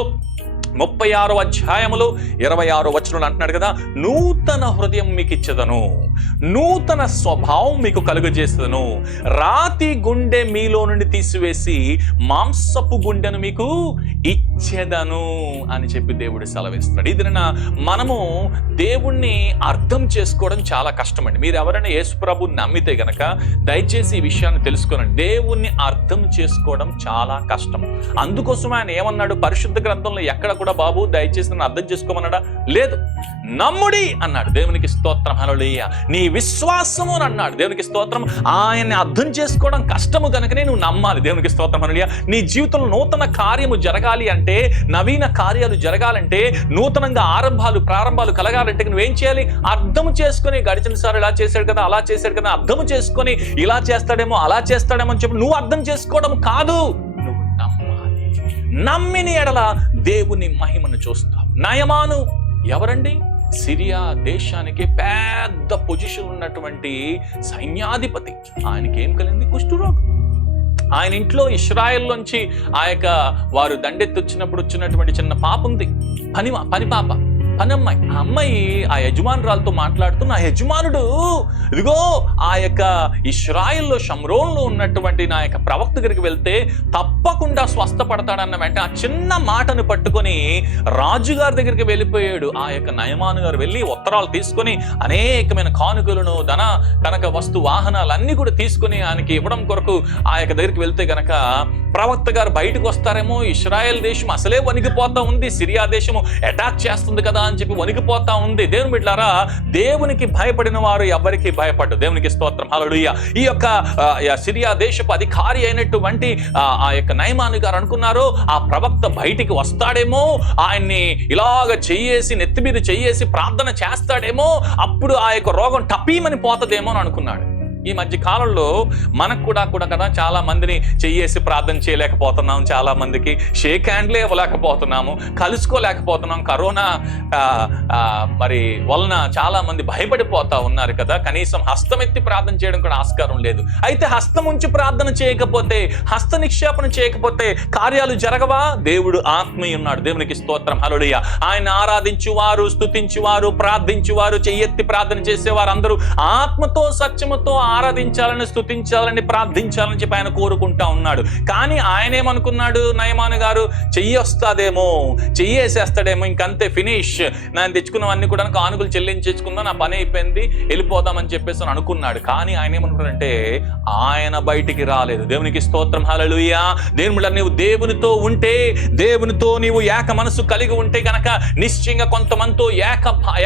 36వ అధ్యాయములో 26వ వచనంలో అంటున్నాడు కదా, నూతన హృదయం మీకు ఇచ్చదను, నూతన స్వభావం మీకు కలుగజేస్తదను, రాతి గుండె మీలో నుండి తీసివేసి మాంసపు గుండెను మీకు ఇచ్చేదను అని చెప్పి దేవుడు సెలవిస్తున్నాడు. ఇదిన మనము దేవుణ్ణి అర్థం చేసుకోవడం చాలా కష్టమండి. మీరు ఎవరైనా యేసు ప్రభుని నమ్మితే గనక దయచేసి ఈ విషయాన్ని తెలుసుకోనండి. దేవుణ్ణి అర్థం చేసుకోవడం చాలా కష్టం. అందుకోసం ఆయన ఏమన్నాడు పరిశుద్ధ గ్రంథంలో ఎక్కడ కూడా బాబు దయచేసి నన్ను అర్థం చేసుకోమన్నాడా? లేదు. నమ్ముడి అన్నాడు. దేవునికి స్తోత్రం. హల్లెలూయా. నీ విశ్వాసము అని అన్నాడు. దేవునికి స్తోత్రం. ఆయన్ని అర్థం చేసుకోవడం కష్టము కనుకనే నువ్వు నమ్మాలి. దేవునికి స్తోత్రం. హల్లెలూయా. నీ జీవితంలో నూతన కార్యము జరగాలి అంటే, నవీన కార్యాలు జరగాలంటే, నూతనంగా ప్రారంభాలు కలగాలంటే నువ్వేం చేయాలి? అర్థం చేసుకొని, గడిచిన సార్ ఇలా చేశాడు కదా, అలా చేశాడు కదా, అర్థం చేసుకొని ఇలా చేస్తాడేమో అలా చేస్తాడేమో అని చెప్పి నువ్వు అర్థం చేసుకోవడం కాదు, నువ్వు నమ్మాలి. నమ్మిన ఎడల దేవుని మహిమను చూస్తావు. నయమాను ఎవరండి? సిరియా దేశానికి పెద్ద పొజిషన్ ఉన్నటువంటి సైన్యాధిపతి. ఆయనకి ఏం కలిగింది? కుష్ఠరోగం. ఆయన ఇంట్లో ఇశ్రాయేల్లోంచి వారు దండెత్తి వచ్చినటువంటి చిన్న పాప ఉంది, పని పాప, పనమ్మాయి. ఆ అమ్మాయి ఆ యజమానురాలతో మాట్లాడుతూ, నా యజమానుడు ఇదిగో ఇశ్రాయేల్లో షమ్రోన్లో ఉన్నటువంటి నా ప్రవక్త దగ్గరికి వెళ్తే తప్పకుండా స్వస్థపడతాడన్న వెంటనే ఆ చిన్న మాటను పట్టుకొని రాజుగారి దగ్గరికి వెళ్ళిపోయాడు. నయమాను గారు వెళ్ళి ఉత్తరాలు తీసుకొని అనేకమైన కానుకలను, కనక వస్తు వాహనాలన్నీ కూడా తీసుకొని ఆయనకి ఇవ్వడం కొరకు దగ్గరికి వెళ్తే గనక ప్రవక్త గారు బయటకు వస్తారేమో, ఇశ్రాయేల్ దేశం అసలే వణికిపోతా ఉంది, సిరియా దేశము అటాక్ చేస్తుంది కదా అని చెప్పి వణికిపోతా ఉంది. దేవుని బిడ్డలారా, దేవునికి భయపడిన వారు ఎవరికి భయపడ్డు. దేవునికి స్తోత్రం. హల్లెలూయా. ఈ సిరియా దేశపు అధికారి అయినటువంటి నయమాను గారు అనుకున్నారు, ఆ ప్రవక్త బయటికి వస్తాడేమో, ఆయన్ని ఇలాగ నెత్తి మీద చెయ్యేసి ప్రార్థన చేస్తాడేమో, అప్పుడు రోగం టపీమని పోతదేమో అని అనుకున్నాడు. ఈ మధ్య కాలంలో మనకు కూడా కదా చాలా మందిని చెయ్యేసి ప్రార్థన చేయలేకపోతున్నాం, చాలా మందికి షేక్ హ్యాండ్లే ఇవ్వలేకపోతున్నాము, కలుసుకోలేకపోతున్నాం. కరోనా మరి వలన చాలా మంది భయపడిపోతా ఉన్నారు కదా. కనీసం హస్తమెత్తి ప్రార్థన చేయడం కూడా ఆస్కారం లేదు. అయితే హస్తం ఉంచి ప్రార్థన చేయకపోతే, హస్త నిక్షేపణ చేయకపోతే కార్యాలు జరగవా? దేవుడు ఆత్మీయ ఉన్నాడు. దేవునికి స్తోత్రం. హల్లెలూయా. ఆయన ఆరాధించువారు, స్తుతించువారు, ప్రార్థించువారు, చెయ్యెత్తి ప్రార్థన చేసేవారు అందరూ ఆత్మతో సత్యముతో ఆరాధించాలని, స్తుతించాలని, ప్రార్థించాలని చెప్పి ఆయన కోరుకుంటా ఉన్నాడు. కానీ ఆయన ఏమనుకున్నాడు? నయమాను గారు చెయ్యేస్తాడేమో, చెయ్యేసేస్తాడేమో, ఇంకంతే ఫినిష్, నేను తెచ్చుకున్నవన్నీ కూడా కానుకలు చెల్లించేసుకుందా, నా పని అయిపోయింది, వెళ్ళిపోదామని చెప్పేసి అనుకున్నాడు. కానీ ఆయన ఏమనుకున్నాడంటే ఆయన బయటికి రాలేదు. దేవునికి స్తోత్రం. హల్లెలూయా. దేవుడు, నీవు దేవునితో ఉంటే, దేవునితో నీవు ఏక మనసు కలిగి ఉంటే గనక నిశ్చయంగా కొంతమందితో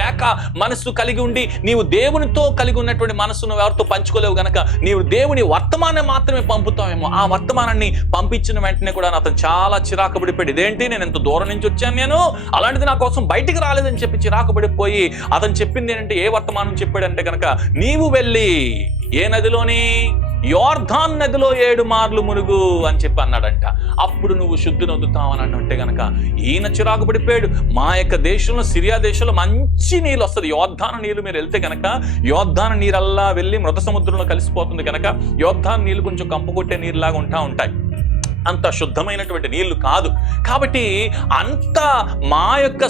ఏక మనసు కలిగి ఉండి నీవు దేవునితో కలిగి ఉన్నటువంటి మనసును ఎవరితో పంచుకోలేవు గనక నీవు దేవుని వర్తమానం మాత్రమే పంపుతావేమో. ఆ వర్తమానాన్ని పంపించిన వెంటనే కూడా అతను చాలా చిరాకు పడిపోయాడు. ఇదేంటి, నేను ఎంత దూరం నుంచి వచ్చాను, నేను అలాంటిది నా కోసం బయటికి రాలేదని చెప్పి చిరాకు పడిపోయి అతను చెప్పింది ఏంటంటే, ఏ వర్తమానం చెప్పాడంటే గనక, నీవు వెళ్ళి ఏ నదిలోని? యోర్దాన్ నదిలో 7 మార్లు మునుగు అని చెప్పి అన్నాడంట. అప్పుడు నువ్వు శుద్ధి నొందుతావు అని అంటే గనక ఈయన చిరాకు పడిపోయాడు. మా దేశంలో, సిరియా దేశంలో మంచి నీళ్ళు వస్తుంది, యోర్దాను నీళ్ళు. మీరు వెళ్తే గనక యోర్దాను నీరల్లా వెళ్ళి మృత సముద్రంలో కలిసిపోతుంది కనుక యోర్దాను నీళ్ళు కొంచెం కంపు కొట్టే నీరులాగా ఉంటాయి. అంత శుద్ధమైనటువంటి నీళ్లు కాదు. కాబట్టి అంత మా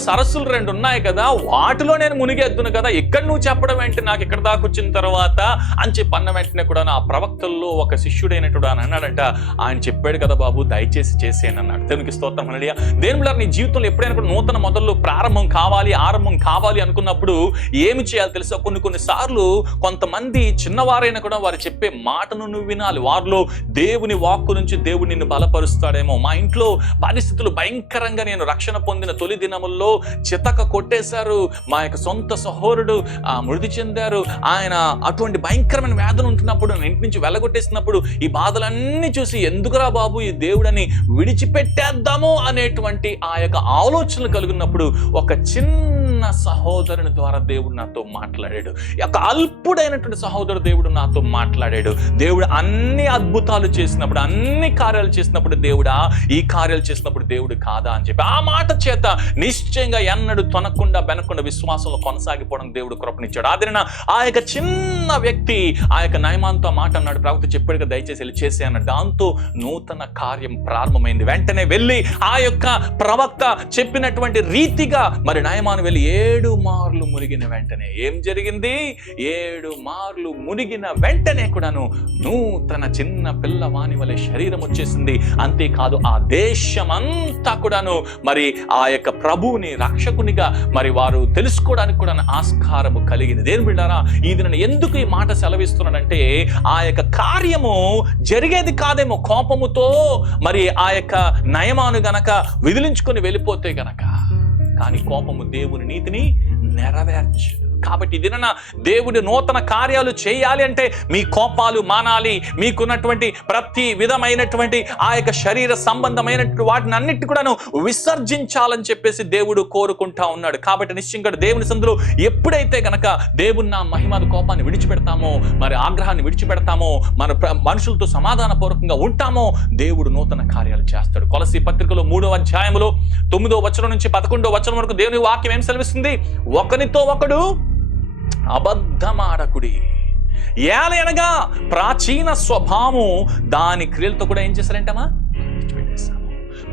సరస్సులు 2 ఉన్నాయి కదా, వాటిలో నేను మునిగేద్దును కదా, ఇక్కడ నువ్వు చెప్పడం ఏంటి నాకు ఇక్కడ దాకా వచ్చిన తర్వాత అని చెప్పి అన్న వెంటనే కూడా నా ప్రవక్తల్లో ఒక శిష్యుడైనటువంటి అని అన్నాడంట, ఆయన చెప్పాడు కదా బాబు, దయచేసి చేసేయని అన్నాడు. దేవునికి స్తోత్రం. హల్లెలూయా. దేవుని నీ జీవితంలో ఎప్పుడైనా కూడా నూతన మొదలు ఆరంభం కావాలి అనుకున్నప్పుడు ఏమి చేయాలి తెలుసా? కొన్ని సార్లు కొంతమంది చిన్నవారైనా కూడా వారు చెప్పే మాటను నువ్వు వినాలి. వారిలో దేవుని వాక్కు నుంచి దేవుడు నిన్ను బలపరుస్తాడేమో. మా ఇంట్లో పరిస్థితులు భయంకరంగా, నేను రక్షణ పొందిన తొలి దినముల్లో చితక కొట్టేశారు, మా సొంత సహోదరుడు మృతి చెందారు, ఆయన అటువంటి భయంకరమైన వేదన ఉంటున్నప్పుడు, ఇంటి నుంచి వెళ్ళగొట్టేసినప్పుడు ఈ బాధలన్నీ చూసి ఎందుకురా బాబు ఈ దేవుడని విడిచిపెట్టేద్దాము అనేటువంటి ఆలోచనలు కలిగినప్పుడు ఒక చిన్న సహోదరుని ద్వారా దేవుడు నాతో మాట్లాడాడు. ఒక అల్పుడైనటువంటి సహోదరుడు దేవుడు నాతో మాట్లాడాడు. దేవుడు అన్ని అద్భుతాలు చేసినప్పుడు, అన్ని కార్యాలు చేసినప్పుడు దేవుడా, ఈ కార్యాలు చేసినప్పుడు దేవుడు కాదా అని చెప్పి ఆ మాట చేత నిశ్చయంగా ఎన్నడూ తొనకుండా బెనకుండా విశ్వాసంలో కొనసాగిపోవడం దేవుడు కృపనిచ్చాడు. ఆదరణ ఆ చిన్న వ్యక్తి నయమానుతో మాట అన్నాడు, ప్రవక్త చెప్పాడు కదా, దయచేసి వెళ్ళి చేసే అన్నాడు. దాంతో నూతన కార్యం ప్రారంభమైంది. వెంటనే వెళ్ళి ప్రవక్త చెప్పినటువంటి రీతిగా మరి నయమాను వెళ్ళి 7 మార్లు మునిగిన వెంటనే ఏం జరిగింది? 7 మార్లు మునిగిన వెంటనే కూడాను నూతన చిన్న పిల్లవాని వలె శరీరం వచ్చేసింది. అంతేకాదు ఆ దేశమంతా కూడాను మరి ఆ యొక్క ప్రభువుని రక్షకునిగా మరి వారు తెలుసుకోవడానికి కూడా ఆస్కారము కలిగింది. దేని బిడ్డారా, ఇది నేను ఎందుకు ఈ మాట సెలవిస్తున్నానంటే, ఆ యొక్క కార్యము జరిగేది కాదేమో కోపముతో మరి ఆ యొక్క నయమాను గనక విదిలించుకొని వెళ్ళిపోతే గనక, కానీ కోపము దేవుని నీతిని నెరవేర్చు. కాబట్టి దినన దేవుడి నూతన కార్యాలు చేయాలి అంటే మీ కోపాలు మానాలి. మీకున్నటువంటి ప్రతి విధమైనటువంటి ఆ యొక్క శరీర సంబంధమైనటువంటి వాటిని అన్నిటి కూడాను విసర్జించాలని చెప్పేసి దేవుడు కోరుకుంటా ఉన్నాడు. కాబట్టి నిశ్చయంగా దేవుని సందులో ఎప్పుడైతే గనక దేవుని మహిమ కోపాన్ని విడిచిపెడతామో, మరి ఆగ్రహాన్ని విడిచిపెడతామో, మన మనుషులతో సమాధాన పూర్వకంగా ఉంటామో, దేవుడు నూతన కార్యాలు చేస్తాడు. కొలస్సీ పత్రికలో 3వ అధ్యాయములో 9వ వచనం నుంచి 11వ వచనం వరకు దేవుని వాక్యం ఏం సెలవిస్తుంది? ఒకనితో ఒకడు అబద్ధమాడకుడి, ఏలయనగా ప్రాచీన స్వభావం దాని క్రియలతో కూడా ఏం చేశారంటమా విడిచిపెట్టేశాము.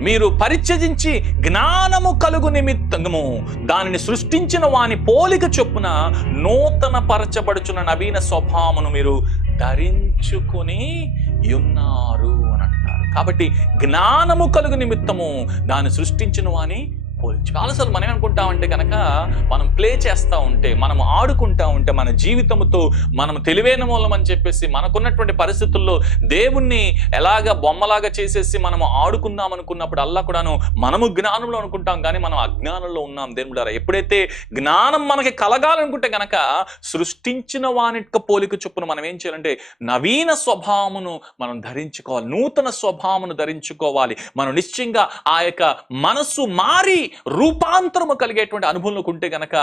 మీరు పరిత్యజించి జ్ఞానము కలుగు నిమిత్తము దానిని సృష్టించిన వాని పోలిక చొప్పున నూతన పరచబడుచున్న నవీన స్వభావమును మీరు ధరించుకొని ఉన్నారు అని అంటారు. కాబట్టి జ్ఞానము కలుగు నిమిత్తము దాన్ని సృష్టించిన వాని చాలాసార్లు మనం ఏమనుకుంటామంటే కనుక, మనం ప్లే చేస్తూ ఉంటే, మనం ఆడుకుంటా ఉంటే, మన జీవితంతో మనం తెలివైన మూలం అని చెప్పేసి మనకున్నటువంటి పరిస్థితుల్లో దేవుణ్ణి ఎలాగ బొమ్మలాగా చేసేసి మనము ఆడుకుందాం అనుకున్నప్పుడు అల్లా కూడాను మనము జ్ఞానంలో అనుకుంటాం, కానీ మనం అజ్ఞానంలో ఉన్నాం. దేవుడారా, ఎప్పుడైతే జ్ఞానం మనకి కలగాలనుకుంటే కనుక సృష్టించిన వానిక పోలిక చొప్పున మనం ఏం చేయాలంటే నవీన స్వభావమును మనం ధరించుకోవాలి, నూతన స్వభావమును ధరించుకోవాలి. మనం నిశ్చయంగా ఆ యొక్క మనస్సు మారి రూపాంతరము కలిగేటువంటి అనుభవంలోకి ఉంటే గనక,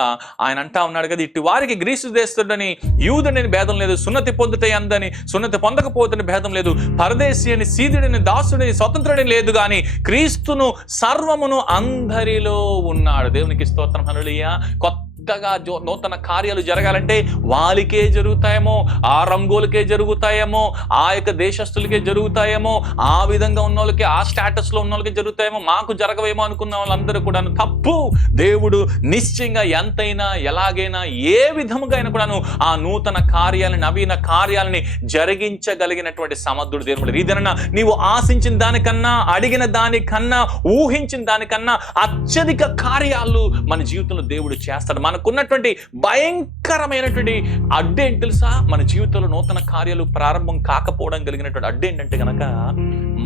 ఆయన అంటా ఉన్నాడు కదా, ఇటు వారికి గ్రీసు దేశుడని యూదుడని భేదం లేదు, సున్నతి పొందుతే అందని సున్నతి పొందకపోతని భేదం లేదు, పరదేశీ అని సీదుడని దాసుడని స్వతంత్రుడని లేదు, గాని క్రీస్తును సర్వమును అందరిలో ఉన్నాడు. దేవునికి స్తోత్రం. హల్లెలూయా. కొత్తగా నూతన కార్యాలు జరగాలంటే వాళ్ళకే జరుగుతాయేమో, ఆ రంగులకే జరుగుతాయేమో, ఆ యొక్క దేశస్తులకే జరుగుతాయేమో, ఆ విధంగా ఉన్న వాళ్ళకి, ఆ స్టేటస్ లో ఉన్న వాళ్ళకి జరుగుతాయేమో, మాకు జరగవేమో అనుకున్న వాళ్ళందరూ కూడా తప్పు. దేవుడు నిశ్చయంగా ఎంతైనా ఎలాగైనా ఏ విధముగా అయినా కూడాను ఆ నూతన కార్యాలని, నవీన కార్యాలని జరిగించగలిగినటువంటి సమర్థుడు దేవుడు. ఇదన్నా నీవు ఆశించిన దానికన్నా, అడిగిన దానికన్నా, ఊహించిన దానికన్నా అత్యధిక కార్యాలు మన జీవితంలో దేవుడు చేస్తాడు. మనకున్నటువంటి భయంకరమైనటువంటి అడ్డేంటి తెలుసా? మన జీవితంలో నూతన కార్యాలు ప్రారంభం కాకపోవడం కలిగినటువంటి అడ్డేంటంటే కనుక,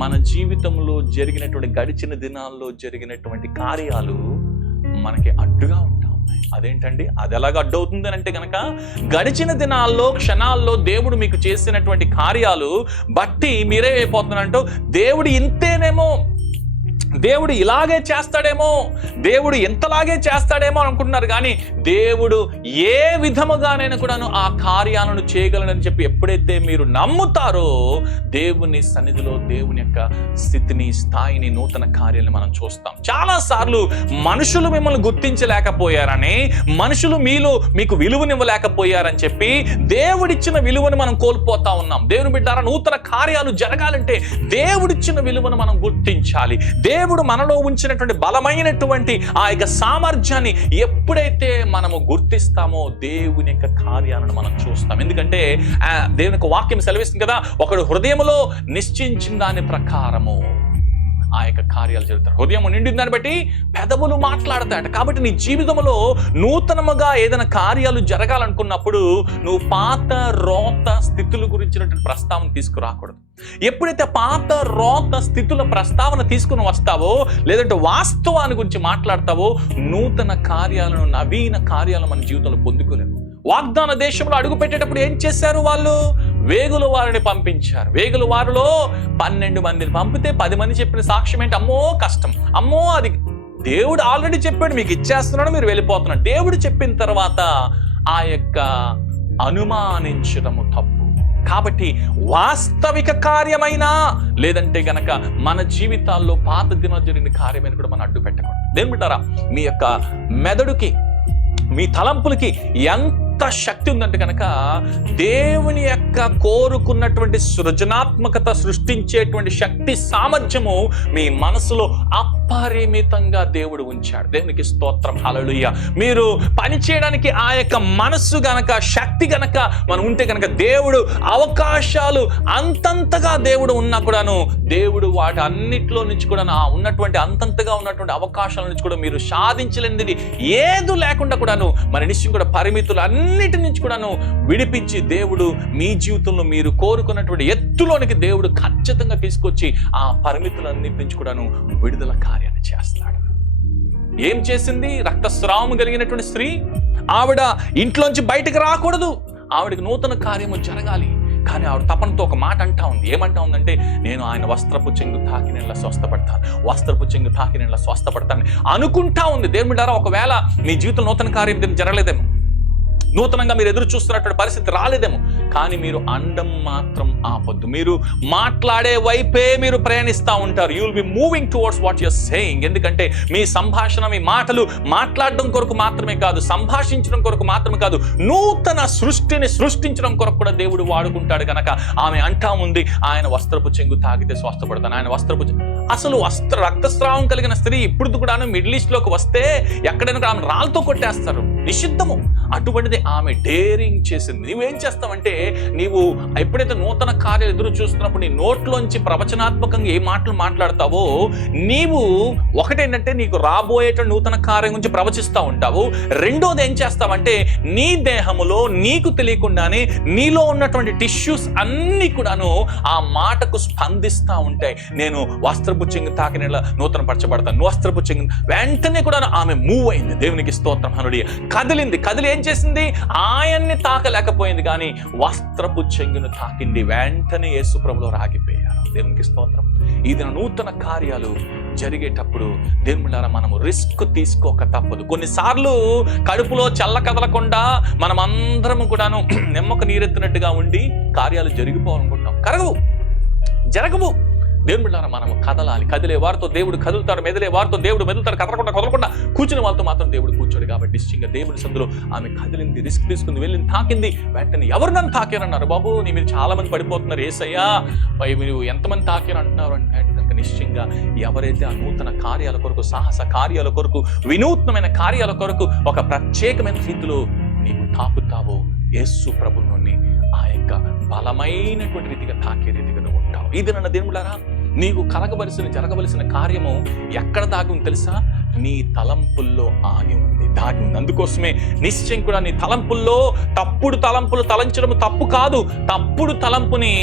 మన జీవితంలో జరిగినటువంటి గడిచిన దినాల్లో జరిగినటువంటి కార్యాలు మనకి అడ్డుగా ఉంటా ఉన్నాయి. అదేంటండి, అది ఎలాగ అడ్డవుతుంది అని అంటే కనుక, గడిచిన దినాల్లో క్షణాల్లో దేవుడు మీకు చేసినటువంటి కార్యాలు బట్టి మీరే అయిపోతున్నారంటూ, దేవుడు ఇంతేనేమో, దేవుడు ఇలాగే చేస్తాడేమో, దేవుడు ఎంతలాగే చేస్తాడేమో అనుకుంటున్నారు, కానీ దేవుడు ఏ విధముగానైనా కూడాను ఆ కార్యాలను చేయగలనని చెప్పి ఎప్పుడైతే మీరు నమ్ముతారో, దేవుని సన్నిధిలో దేవుని యొక్క స్థితిని, స్థాయిని, నూతన కార్యాలను మనం చూస్తాం. చాలాసార్లు మనుషులు మిమ్మల్ని గుర్తించలేకపోయారని, మనుషులు మీకు విలువనివ్వలేకపోయారని చెప్పి దేవుడిచ్చిన విలువను మనం కోల్పోతా ఉన్నాం. దేవుని బిడ్డారా, నూతన కార్యాలు జరగాలంటే దేవుడిచ్చిన విలువను మనం గుర్తించాలి. దేవుడు మనలో ఉంచినటువంటి బలమైనటువంటి ఆ యొక్క సామర్థ్యాన్ని ఎప్పుడైతే మనము గుర్తిస్తామో, దేవుని యొక్క కార్యాలను మనం చూస్తాం. ఎందుకంటే దేవుని యొక్క వాక్యం సెలవిస్తుంది కదా, ఒకడు హృదయములో నిశ్చయించిన దాని ప్రకారము ఆ యొక్క కార్యాలు జరుగుతాయి. హృదయం నిండిన దాన్ని బట్టి పెదవులు మాట్లాడతాయట. కాబట్టి నీ జీవితంలో నూతనముగా ఏదైనా కార్యాలు జరగాలనుకున్నప్పుడు నువ్వు పాత రోత స్థితుల గురించినటువంటి ప్రస్తావన తీసుకురాకూడదు. ఎప్పుడైతే పాత రోత స్థితుల ప్రస్తావన తీసుకుని వస్తావో, లేదంటే వాస్తవాన్ని గురించి మాట్లాడతావో, నూతన కార్యాలను, నవీన కార్యాలను మన జీవితంలో పొందుకోలేము. వాగ్దాన దేశంలో అడుగు పెట్టేటప్పుడు ఏం చేశారు? వాళ్ళు వేగుల వారిని పంపించారు. వేగుల వారిలో 12 మందిని పంపితే 10 మంది చెప్పిన సాక్ష్యం ఏంటి? అమ్మో కష్టం, అమ్మో అది దేవుడు ఆల్రెడీ చెప్పాడు, మీకు ఇచ్చేస్తున్నాడు, మీరు వెళ్ళిపోతున్నాడు. దేవుడు చెప్పిన తర్వాత ఆ యొక్క అనుమానించడము తప్పు. కాబట్టి వాస్తవిక కార్యమైనా, లేదంటే గనక మన జీవితాల్లో పాత దినాలు జరిగిన కార్యమైన కూడా మనం అడ్డు పెట్టకూడదు. దేని బిడ్డారా, మీ యొక్క మెదడుకి, మీ తలంపులకి ఎంత శక్తి ఉందంటే కనుక దేవుని యొక్క కోరుకున్నటువంటి సృజనాత్మకత సృష్టించేటువంటి శక్తి సామర్థ్యము మీ మనసులో అపరిమితంగా దేవుడు ఉంచాడు. దేవునికి స్తోత్రం, హల్లెలూయా. మీరు పని చేయడానికి ఆ యొక్క మనస్సు గనక, శక్తి గనక మనం ఉంటే కనుక దేవుడు అవకాశాలు అంతంతగా దేవుడు ఉన్నా కూడాను దేవుడు వాటి అన్నిట్లో నుంచి కూడా ఉన్నటువంటి అంతంతగా ఉన్నటువంటి అవకాశాల నుంచి కూడా మీరు సాధించలేనిది ఏది లేకుండా కూడాను మరి నిశ్చయం కూడా పరిమితులు అన్నిటి నుంచి కూడాను విడిపించి దేవుడు మీ జీవితంలో మీరు కోరుకున్నటువంటి ఎత్తులోనికి దేవుడు ఖచ్చితంగా తీసుకొచ్చి ఆ పరిమితులన్నిటి నుంచి కూడాను విడుదల కార్యాన్ని చేస్తాడు. ఏం చేసింది? రక్తస్రావం కలిగినటువంటి స్త్రీ, ఆవిడ ఇంట్లోంచి బయటకు రాకూడదు, ఆవిడకి నూతన కార్యము జరగాలి. కానీ ఆవిడ తపనతో ఒక మాట అంటా ఉంది. ఏమంటా ఉందంటే, నేను ఆయన వస్త్రపు చెంగు తాకి నేను స్వస్థపడతాను, వస్త్రపు చెంగు తాకి నేను స్వస్థపడతాను అనుకుంటా ఉంది. దేవుని బిడ్డలారా, ఒకవేళ మీ జీవితంలో నూతన కార్యం జరగలేదేమో, నూతనంగా మీరు ఎదురు చూస్తున్నటువంటి పరిస్థితి రాలేదేమో, కానీ మీరు అండం మాత్రం ఆపొద్దు. మీరు మాట్లాడే వైపే మీరు ప్రయాణిస్తూ ఉంటారు. You will be moving towards what you're saying. ఎందుకంటే మీ సంభాషణ, మీ మాటలు మాట్లాడడం కొరకు మాత్రమే కాదు, సంభాషించడం కొరకు మాత్రమే కాదు, నూతన సృష్టిని సృష్టించడం కొరకు కూడా దేవుడు వాడుకుంటాడు. కనుక ఆమె అంటా ఉంది, ఆయన వస్త్రపు చెంగు తాగితే స్వస్థపడతాను, ఆయన వస్త్రపు అసలు రక్తస్రావం కలిగిన స్త్రీ ఇప్పుడు కూడా మిడిల్ ఈస్ట్ లోకి వస్తే ఎక్కడైనా ఆమె రాళ్ళతో కొట్టేస్తారు, నిషిద్ధము. అటువంటిది ఆమె డేరింగ్ చేసింది. నువ్వేం చేస్తావంటే, నీవు ఎప్పుడైతే నూతన కార్యాలు ఎదురు చూస్తున్నప్పుడు నీ నోట్లోంచి ప్రవచనాత్మకంగా ఏ మాటలు మాట్లాడతావో, నీవు ఒకటేంటంటే నీకు రాబోయేటువంటి నూతన కార్యం గురించి ప్రవచిస్తూ ఉంటావు. రెండోది ఏం చేస్తావంటే, నీ దేహములో నీకు తెలియకుండానే నీలో ఉన్నటువంటి టిష్యూస్ అన్ని కూడాను ఆ మాటకు స్పందిస్తూ ఉంటాయి. నేను వస్త్రపు చెంగు తాకి నూతన పరచబడతాను, వస్త్రపు చెంగు. వెంటనే కూడా ఆమె మూవ్ అయింది. దేవునికి స్తోత్రం, హల్లెలూయా. కదిలి ఏం చేసింది? ఆయన్ని తాకలేకపోయింది, కానీ వస్త్రపు చెంగును తాకింది. వెంటనే యేసు ప్రభువులో రాగిపోయారు. దేవునికి స్తోత్రం. ఇది నూతన కార్యాలు జరిగేటప్పుడు దేవుని బిడ్డలారా, మనము రిస్క్ తీసుకోక తప్పదు. కొన్నిసార్లు కడుపులో చల్ల కదలకుండా మనం అందరం కూడాను నిమ్మక నీరెత్తినట్టుగా ఉండి కార్యాలు జరిగిపోవాలనుకుంటాం, జరగవు. దేవుని బిడ్డలారా, మనము కదలాలి. కదిలే వారితో దేవుడు కదులుతాడు, మెదిలే వారితో దేవుడు మెదులుతాడు. కదలకుండా కూర్చుని వాళ్ళతో మాత్రం దేవుడు కూర్చోడు. కాబట్టి నిశ్చయంగా దేవుడి సందులో ఆమె కదిలింది, రిస్క్ తీసుకుంది, వెళ్ళింది, తాకింది. వెంటనే ఎవరు నన్ను తాకారన్నారు? బాబు, నీ మీద చాలా మంది పడిపోతున్నారు, యేసయ్యా మీరు ఎంతమంది తాకారు అంటున్నారు అంటే కనుక నిశ్చయంగా ఎవరైతే ఆ నూతన కార్యాల కొరకు, సాహస కార్యాల కొరకు, వినూత్నమైన కార్యాల కొరకు ఒక ప్రత్యేకమైన రీతిలో నీవు తాకుతావో, యేసు ప్రభువుని ఆ యొక్క బలమైనటువంటి రీతిగా తాకే రీతిగా ఉంటావు. ఇది నన్ను దేవులారా, నీకు జరగవలసిన కార్యము ఎక్కడ దాగి ఉంది తెలుసా? నీ తలంపుల్లో దాగి ఉంది. అందుకోసమే నిశ్చయం కూడా నీ తలంపుల్లో తప్పుడు తలంపులు తలంచడం తప్పు కాదు. తప్పుడు తలంపుని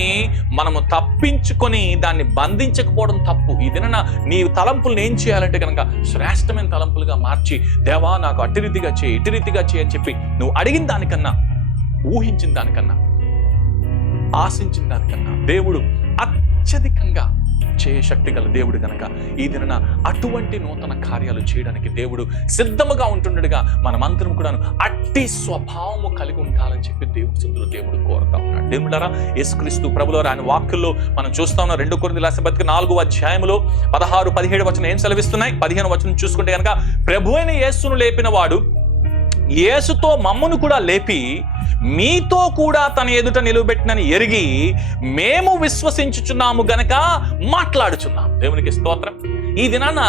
మనము తప్పించుకొని దాన్ని బంధించకపోవడం తప్పు. ఇదేనా నీ తలంపులను ఏం చేయాలంటే కనుక శ్రేష్టమైన తలంపులుగా మార్చి, దేవా నాకు అటు రీతిగా చేయి, ఇటు రీతిగా చేయి అని చెప్పి నువ్వు అడిగిన దానికన్నా, ఊహించిన దానికన్నా, ఆశించిన దానికన్నా దేవుడు అత్యధికంగా శక్తి గల దేవుడు కనుక ఈ దిన అటువంటి నూతన కార్యాలు చేయడానికి దేవుడు సిద్ధముగా ఉంటుండగా మనమందరం కూడా అట్టి స్వభావము కలిగి ఉండాలని చెప్పి దేవుడు కోరుతా ఉన్నాడు. దేవుడారా, యేసుక్రీస్తు ప్రభువులో ఆయన వాక్యుల్లో మనం చూస్తా ఉన్నాం. 2 కొరింథీయుల రాసిన పత్రిక 4వ అధ్యాయంలో 16-17 వచనం ఏం సెలవిస్తున్నాయి? 15వ వచనం చూసుకుంటే కనుక, ప్రభు అయిన యేసును లేపిన వాడు యేసుతో మమ్మును కూడా లేపి మీతో కూడా తన ఎదుట నిలువబెట్టినని ఎరిగి మేము విశ్వసించుచున్నాము గనక మాట్లాడుచున్నాం. దేవునికి స్తోత్రం. ఈ దినాన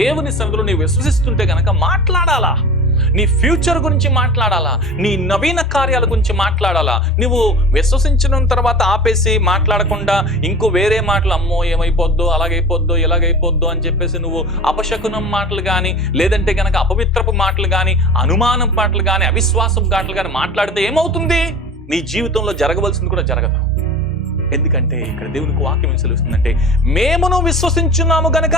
దేవుని సన్నిధిలో నీవు విశ్వసిస్తుంటే గనక మాట్లాడాలా. నీ ఫ్యూచర్ గురించి మాట్లాడాలా, నీ నవీన కార్యాల గురించి మాట్లాడాలా. నువ్వు విశ్వసించిన తర్వాత ఆపేసి మాట్లాడకుండా ఇంకో వేరే మాటలు, అమ్మో ఏమైపోద్దో, అలాగైపోద్దో, ఇలాగైపోద్దో అని చెప్పేసి నువ్వు అపశకునం మాటలు కానీ, లేదంటే కనుక అపవిత్రపు మాటలు కానీ, అనుమానం మాటలు కానీ, అవిశ్వాసం మాటలు కానీ మాట్లాడితే ఏమవుతుంది? నీ జీవితంలో జరగవలసింది కూడా జరగదు. ఎందుకంటే ఇక్కడ దేవునికి వాక్యం ఏం సెలవుస్తుందంటే, మేమును విశ్వసించున్నాము గనక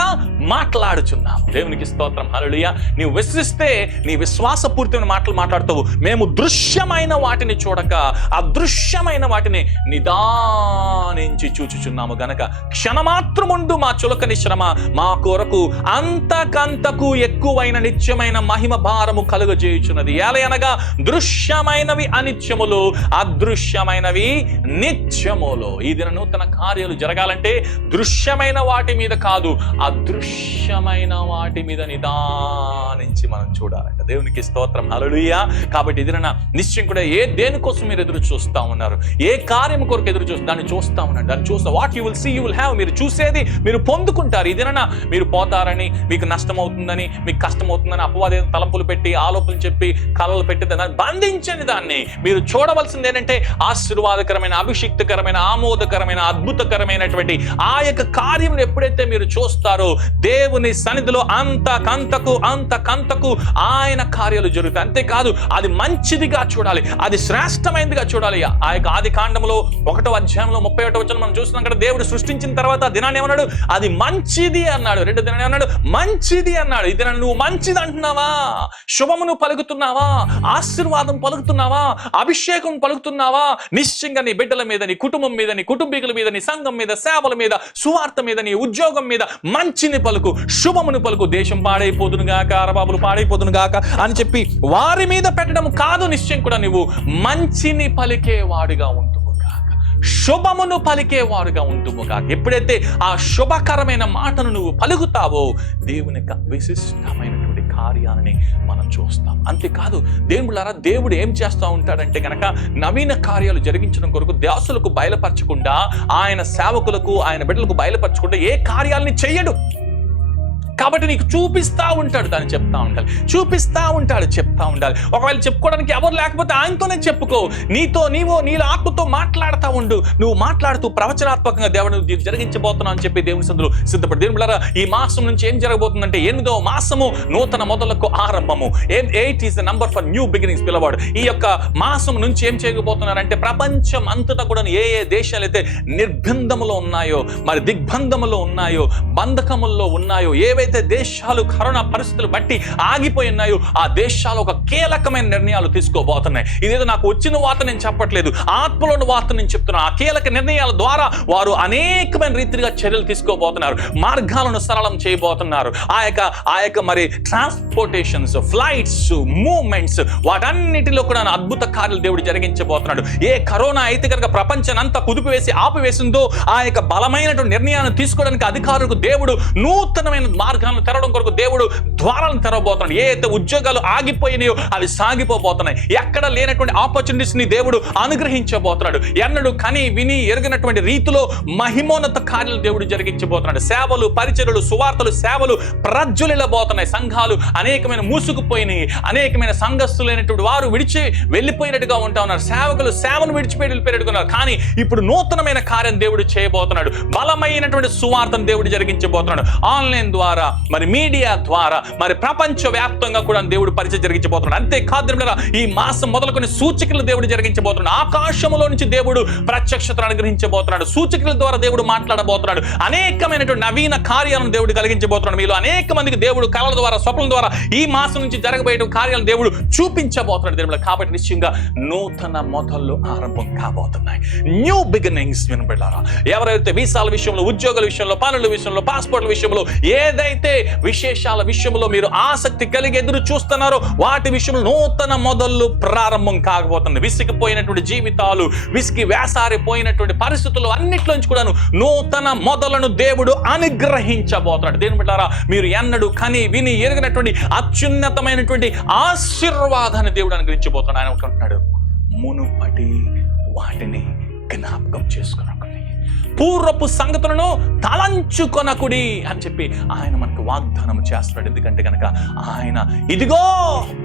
మాట్లాడుచున్నాము. దేవునికి స్తోత్రం, హల్లెలూయా. నీవు విశ్వసిస్తే నీ విశ్వాసపూరితమైన మాటలు మాట్లాడుతావు. మేము దృశ్యమైన వాటిని చూడక అదృశ్యమైన వాటిని నిదానించి చూచుచున్నాము గనక క్షణమాత్రముండు మా చులకని శ్రమ మా కొరకు అంతకంతకు ఎక్కువైన నిత్యమైన మహిమ భారము కలుగజేయుచున్నది. ఏలయనగా దృశ్యమైనవి అనిత్యములు, అదృశ్యమైనవి నిత్యములు. ఈ దిన నూతన కార్యాలు జరగాలంటే దృశ్యమైన వాటి మీద కాదు, అదృశ్యమైన వాటి మీద నిదానించి మనం చూడాలంట. దేవునికి స్తోత్రం, హల్లెలూయా. కాబట్టి ఇది నిశ్చయం కూడా దేనికోసం మీరు ఎదురు చూస్తా ఉన్నారు, ఏ కార్యం కొరకు ఎదురు చూస్తారు, దాన్ని చూస్తా ఉన్నారు. దాన్ని చూస్తా, what you will see you will have. మీరు చూసేది మీరు పొందుకుంటారు. ఇదేనా మీరు పోతారని, మీకు నష్టం అవుతుందని, మీకు కష్టం అవుతుందని అపవాద తలంపులు పెట్టి, ఆలోపనలు చెప్పి, కళలు పెట్టి దాన్ని బంధించండి. దాన్ని మీరు చూడవలసింది ఏంటంటే ఆశీర్వాదకరమైన, అభిషిక్తకరమైన, ఆమోదకరమైన, అద్భుతకరమైనటువంటి ఆ యొక్క కార్యం ఎప్పుడైతే మీరు చూస్తారో దేవుని సన్నిధిలో అంతకంతకు ఆయన కార్యాలు జరుగుతాయి. అంతేకాదు అది మంచిదిగా చూడాలి, అది శ్రేష్టమైనదిగా చూడాలి. ఆ యొక్క ఆది కాండములో 1వ అధ్యాయంలో 31వ వచనం మనం చూస్తున్నాం కదా, దేవుడు సృష్టించిన తర్వాత దినాన్ని ఏమన్నాడు? అది మంచిది అన్నాడు. 2వ దినాన్ని ఏమన్నాడు? మంచిది అన్నాడు. ఈ దినాన్ని నువ్వు మంచిది అంటున్నావా? శుభమును పలుకుతున్నావా? ఆశీర్వాదం పలుకుతున్నావా? అభిషేకం పలుకుతున్నావా? నిశ్చయంగా నీ బిడ్డల మీద, నీ కుటుంబం మీద, నీ కుటుంబీకుల మీద, నీ సంఘం మీద, సేవల మీద, సువార్త మీద, నీ ఉద్యోగం మీద మంచిని పలుకు, శుభమును పలుకు. దేశం పాడైపోదును గాక, అరబాబులు పాడైపోదును గాక అని చెప్పి వారి మీద పెట్టడం కాదు. నిశ్చయం కూడా నువ్వు మంచిని పలికేవాడిగా ఉంటుము గాక, శుభమును పలికేవాడుగా ఉంటుము గాక. ఎప్పుడైతే ఆ శుభకరమైన మాటను నువ్వు పలుకుతావో దేవుని విశిష్టమైనటువంటి కార్యాలని మనం చూస్తాం. అంతేకాదు దేవుళ్ళారా, దేవుడు ఏం చేస్తూ ఉంటాడంటే కనుక నవీన కార్యాలు జరిగించడం కొరకు దాసులకు బయలుపరచకుండా, ఆయన సేవకులకు, ఆయన బిడ్డలకు బయలుపరచకుండా ఏ కార్యాలని చెయ్యడు. కాబట్టి నీకు చూపిస్తా ఉంటాడు, దాన్ని చెప్తా ఉండాలి, చూపిస్తా ఉంటాడు, చెప్తా ఉండాలి. ఒకవేళ చెప్పుకోవడానికి ఎవరు లేకపోతే ఆయనతోనే చెప్పుకో. నీలో ఆత్మతో మాట్లాడుతూ ఉండు. నువ్వు మాట్లాడుతూ ప్రవచనాత్మకంగా దేవుడు జరిగించబోతున్నావు అని చెప్పి దేవుని సందులో సిద్ధపడి. దేవుని బిడ్డలారా, ఈ మాసం నుంచి ఏం జరగబోతుందంటే 8వ మాసము నూతన మొదలకు ఆరంభము. 8 is the number for new beginnings పిలవాడు. ఈ యొక్క మాసం నుంచి ఏం చేయబోతున్నారంటే ప్రపంచం అంతటా కూడా ఏ దేశాలు అయితే నిర్బంధములో ఉన్నాయో, మరి దిగ్బంధములో ఉన్నాయో, బంధకముల్లో ఉన్నాయో, ఏవైతే దేశాలు కరోనా పరిస్థితులు బట్టి ఆగిపోయి ఉన్నాయో ఆ దేశాలు ఒక కీలకమైన నిర్ణయాలు తీసుకోబోతున్నాయి. ఇదేదో నాకు వచ్చిన వార్త నేను చెప్పట్లేదు, ఆత్మలోని వార్త నేను చెప్తున్నాను. ఆ కీలక నిర్ణయాల ద్వారా వారు అనేకమైన రీతిగా చర్యలు తీసుకోబోతున్నారు, మార్గాలను సరళం చేయబోతున్నారు. ఆ యొక్క మరి ట్రాన్స్పోర్టేషన్స్, ఫ్లైట్స్, మూవ్మెంట్స్, వాటన్నిటిలో కూడా అద్భుత కార్యాలు దేవుడు జరిగించబోతున్నాడు. ఏ కరోనా అయితే కనుక ప్రపంచాన్ని అంతా కుదిపివేసి ఆపివేసిందో ఆ యొక్క బలమైనటువంటి నిర్ణయాన్ని తీసుకోవడానికి అధికారులకు దేవుడు నూతనమైన మార్గాలను తెరవడం కొరకు దేవుడు ద్వారాలను తెరవబోతున్నాడు. ఏ అయితే ఉద్యోగాలు ఆగిపోయినాయో అవి సాగిపోబోతున్నాయి. ఎక్కడ లేనటువంటి ఆపర్చునిటీస్ ని దేవుడు అనుగ్రహించబోతున్నాడు. ఎన్నడూ కని విని ఎరిగినటువంటి రీతిలో మహిమోన్నత కార్యాలు దేవుడు జరిగించబోతున్నాడు. సేవలు, పరిచర్యలు, సువార్తలు, సేవలు ప్రజ్వలిల్లబోతున్నాయి. సంఘాలు అనేకమైన మూసుకుపోయినాయి. అనేకమైన సంఘస్థులైనటువంటి వారు విడిచి వెళ్ళిపోయినట్టుగా ఉంటా ఉన్నారు. సేవకులు సేవను విడిచిపోయి వెళ్ళిపోయినట్టుగా ఉన్నారు. కానీ ఇప్పుడు నూతనమైన కార్యం దేవుడు చేయబోతున్నాడు. బలమైనటువంటి సువార్తను దేవుడు జరిగించబోతున్నాడు. ఆన్లైన్ ద్వారా, మరి మీడియా ద్వారా, మరి ప్రపంచ వ్యాప్తంగా కూడా దేవుడు పరిచయం జరిగించబోతున్నాడు. అంతేకాదు ఈ మాసం మొదలుకొని సూచకులు దేవుడు జరిగించబోతున్నాడు. ఆకాశములో నుంచి దేవుడు ప్రత్యక్షతను అనుగ్రహించబోతున్నాడు. సూచకుల ద్వారా దేవుడు మాట్లాడబోతున్నాడు. అనేకమైనటువంటి నవీన కార్యాలను దేవుడు కలిగించబోతున్నాడు. మీలో అనేక మందికి దేవుడు కళల ద్వారా, స్వప్నం ద్వారా ఈ మాసం నుంచి జరగబోయే కార్యాలను దేవుడు చూపించబోతున్నాడు. దేవుడు కాబట్టి నిశ్చయంగా నూతన మొదళ్ళు ఆరంభం కాబోతున్నాయి. న్యూ బిగినింగ్స్ వినబడారా. ఎవరైతే వీసాల విషయంలో, ఉద్యోగాల విషయంలో, పనుల విషయంలో, పాస్పోర్ట్ల విషయంలో, ఏదైతే విశేషాల విషయంలో మీరు ఆసక్తి కలిగి ఎదురు చూస్తున్నారో వాటి విషయంలో నూతన మొదళ్ళు ప్రారంభం కాకపోతుంది. విసిగిపోయినటువంటి జీవితాలు, విసిగి వేసారిపోయినటువంటి పరిస్థితులు అన్నిట్లోంచి కూడాను నూతన మొదలను దేవుడు అనుగ్రహించబోతున్నాడు. దేవుని బిడ్డలారా, మీరు ఎన్నడూ కని విని ఎరిగినటువంటి అత్యున్నతమైనటువంటి ఆశీర్వాదాన్ని దేవుడు అనుగ్రహించబోతున్నాడు. ఆయన అనుకుంటున్నాడు, మునుపటి వాటిని జ్ఞాపకం చేసుకున్నాడు, పూర్వపు సంగతులను తలంచుకొనకుడి అని చెప్పి ఆయన మనకు వాగ్దానం చేస్తున్నాడు. ఎందుకంటే కనుక ఆయన ఇదిగో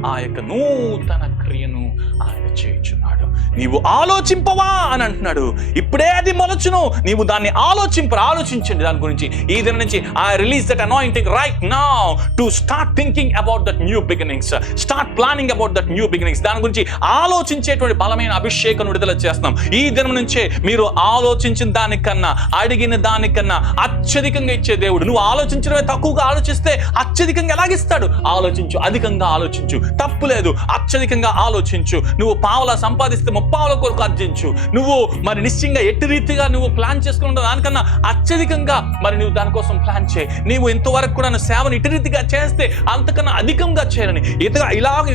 ఆ యొక్క నూతన క్రియను ఆయన చేయుచున్నాడు. నీవు ఆలోచింపవా అని అంటున్నాడు. ఇప్పుడే అది మొలచును, నీవు దాన్ని ఆలోచించండి దాని గురించి. ఈ దిన నుంచి I release that anointing right now to start thinking about that new beginnings, start planning about that new beginnings. దాని గురించి ఆలోచించేటువంటి బలమైన అభిషేకం విడుదల చేస్తున్నాం. ఈ దినం నుంచే మీరు ఆలోచించిన దానికన్నా, అడిగిన దానికన్నా అత్యధికంగా ఇచ్చే దేవుడు. నువ్వు ఆలోచించడమే తక్కువగా ఆలోచిస్తే అత్యధికంగా ఎలాగిస్తాడు? ఆలోచించు, అధికంగా ఆలోచించు, తప్పు లేదు. అత్యధికంగా ఆలోచించు. నువ్వు పావలా సంపాదిస్తే ముప్పావుల కొరకు అర్జించు. నువ్వు మరి నిశ్చయంగా ఎట్టి రీతిగా నువ్వు ప్లాన్ చేసుకున్న దానికన్నా అత్యధికంగా మరి నువ్వు దానికోసం ప్లాన్ చేయి. నీవు ఇంతవరకు కూడా సేవను ఇటు రీతిగా చేస్తే అంతకన్నా అధికంగా చేయాలని,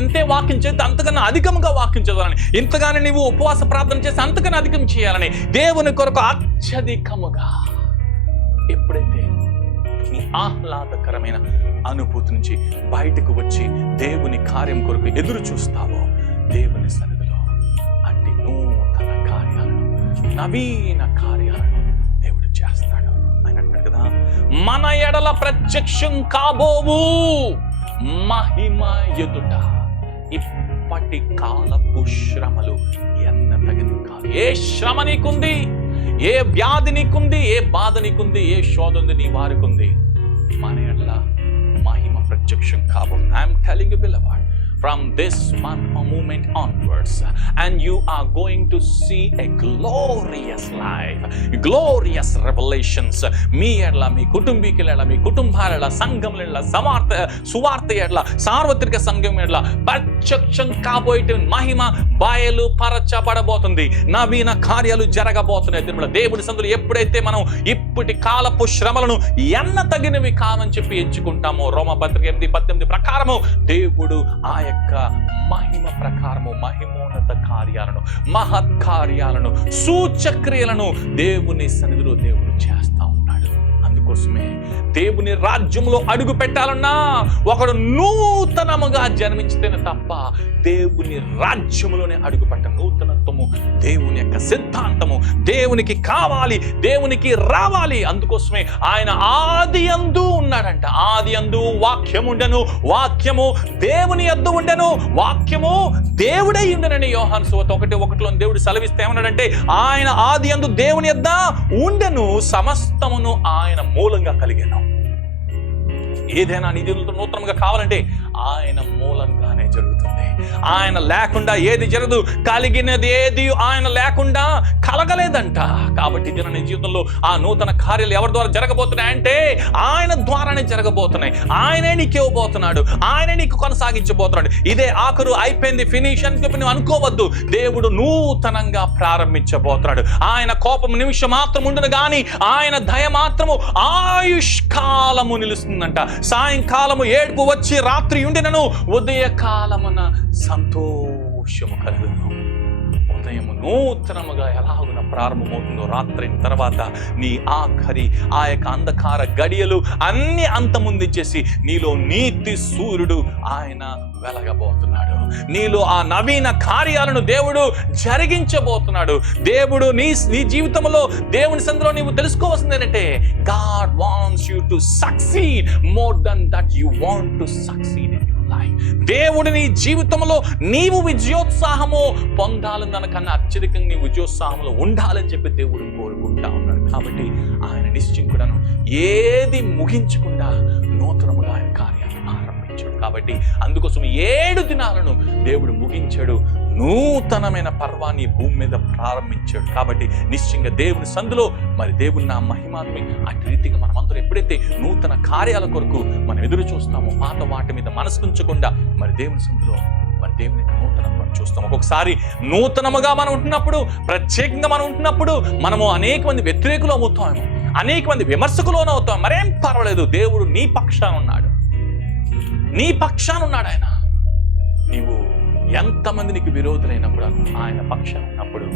ఇంతే వాక్యం చేస్తే అంతకన్నా అధికంగా వాక్యం చదవాలని, ఇంతగానే నీవు ఉపవాస ప్రార్థన చేస్తే అంతకన్నా అధికం చేయాలని, దేవుని కొరకు అత్యధికముగా ఎప్పుడైతే నీ ఆహ్లాదకరమైన అనుభూతి నుంచి బయటకు వచ్చి దేవుని కార్యం కొరకు ఎదురు చూస్తావో, దేవుని సన్నిధిలో అట్టి నూతన కార్యాలను, నవీన కార్యాలను దేవుడు చేస్తాడు. ఆయన అంటాడు కదా, మన ఎడల ప్రత్యక్షం కాబోవు మహిమ ఎదుట ఇప్పటి కాలపు శ్రమలు ఎన్న తగిన కాదు. ఏ శ్రమ నీకుంది, ఏ వ్యాధి నీకుంది, ఏ బాధ నీకుంది, ఏ శోధ ఉంది నీ వారికి ఉంది, మన ఎడల మహిమ ప్రత్యక్షం కాబోతుంది. I'm telling you beloved, from this moment onwards, and you are going to see a glorious life, glorious revelations. మీ ఎడల, మీ కుటుంబీకుల ఎడల, మీ కుటుంబాల సంఘముల ఎడల, సువార్త ఎడల, సార్వత్రిక సంఘం ఎడల ప్రత్యక్షం కాబోయే మహిమ బయలుపరచబడబోతుంది. నవీన కార్యాలు జరగబోతున్నాయి. దేవుడి సందులో ఎప్పుడైతే మనం ఇప్పటి కాలపు శ్రమలను ఎన్న తగినవి కావని చెప్పి ఎంచుకుంటామో, రోమపత్రిక 8:18 ప్రకారము దేవుడు ఆ యొక్క మహిమ ప్రకారము మహిమోన్నత కార్యాలను, మహత్కార్యాలను, సూచక్రియలను దేవుని సన్నిధిలో దేవుడు చేస్తా ఉన్నాడు. అందుకోసమే దేవుని రాజ్యంలో అడుగు పెట్టాలన్నా ఒకడు నూతనముగా జన్మించితేనే తప్ప దేవుని రాజ్యములోనే అడుగు పెట్ట. నూతనత్వము దేవుని యొక్క సిద్ధాంతము దేవునికి కావాలి, దేవునికి రావాలి. అందుకోసమే ఆయన ఆది యందు ఉన్నాడంట. ఆది యందు వాక్యము ఉండెను, వాక్యము దేవుని యొద్ద ఉండెను, వాక్యము దేవుడై ఉండెనని యోహాను సువార్త 1:1 దేవుడు సెలవిస్తే ఏమన్నాడంటే, ఆయన ఆది యందు దేవుని యొద్ద ఉండెను, సమస్తమును ఆయన మూలంగా కలిగెను. ఏదైనా నీ జీవితంలో నూతనంగా కావాలంటే ఆయన మూలంగానే జరుగుతుంది. ఆయన లేకుండా ఏది జరగదు. కలిగినది ఏది ఆయన లేకుండా కలగలేదంట. కాబట్టి ఇది నీ జీవితంలో ఆ నూతన కార్యాలు ఎవరి ద్వారా జరగబోతున్నాయంటే ఆయన ద్వారానే జరగబోతున్నాయి. ఆయనే నీకు ఇవ్వబోతున్నాడు, ఆయనే నీకు కొనసాగించబోతున్నాడు. ఇదే ఆఖరు అయిపోయింది, ఫినిష్ అని చెప్పి నువ్వు అనుకోవద్దు. దేవుడు నూతనంగా ప్రారంభించబోతున్నాడు. ఆయన కోపం నిమిషం మాత్రం ఉండదు, కానీ ఆయన దయ మాత్రము ఆయుష్కాలము నిలుస్తుందంట. సాయంకాలము ఏడుపు వచ్చి రాత్రి ఉండినను ఉదయకాలమున సంతోషము కలుగును. ఉదయము నూతనముగా ఎలాగున ప్రారంభమవుతుందో, రాత్రి తర్వాత నీ ఆఖరి ఆ యొక్క అంధకార గడియలు అన్ని అంతముందించేసి నీలో నీతి సూర్యుడు ఆయన వెలగబోతున్నాడు. నీలో ఆ నవీన కార్యాలను దేవుడు జరిగించబోతున్నాడు. దేవుడు నీ జీవితంలో దేవుని సందులో నీవు తెలుసుకోవాల్సింది ఏంటంటే, God wants you to succeed more than that you want to succeed in your life. దేవుడు నీ జీవితంలో నీవు విజయోత్సాహము పొందాలని దానికన్నా అత్యధికంగా నీ విజయోత్సాహంలో ఉండాలని చెప్పి దేవుడు కోరుకుంటా ఉన్నాడు. కాబట్టి ఆయన నిశ్చయించుకున్నాను ఏది ముగించకుండా నూతనముగా ఆయన కార్యాలు ఆరంభించాడు. కాబట్టి అందుకోసం 7 దినాలను దేవుడు ముగించాడు, నూతనమైన పర్వాన్ని భూమి మీద ప్రారంభించాడు. కాబట్టి నిశ్చయంగా దేవుని సందులో మరి దేవుని నా మహిమాత్మి అటు రీతిగా మనమందరూ ఎప్పుడైతే నూతన కార్యాల కొరకు మనం ఎదురు చూస్తామో, పాత వాటి మీద మనసు ఉంచకుండా మరి దేవుని సందులో మరి దేవుని నూతనత్వం చూస్తాం. ఒక్కొక్కసారి నూతనముగా మనం ఉంటున్నప్పుడు, ప్రత్యేకంగా మనం ఉంటున్నప్పుడు మనము అనేక మంది వ్యతిరేకులు అవుతాము, అనేక మంది విమర్శకులు అవుతాం. మరేం పర్వాలేదు, దేవుడు నీ పక్షాన ఉన్నాడు, నీ పక్షాన ఉన్నాడు. ఆయన నీవు ఎంతమంది నీకు విరోధులైనప్పుడు ఆయన పక్షాన ఉన్నప్పుడు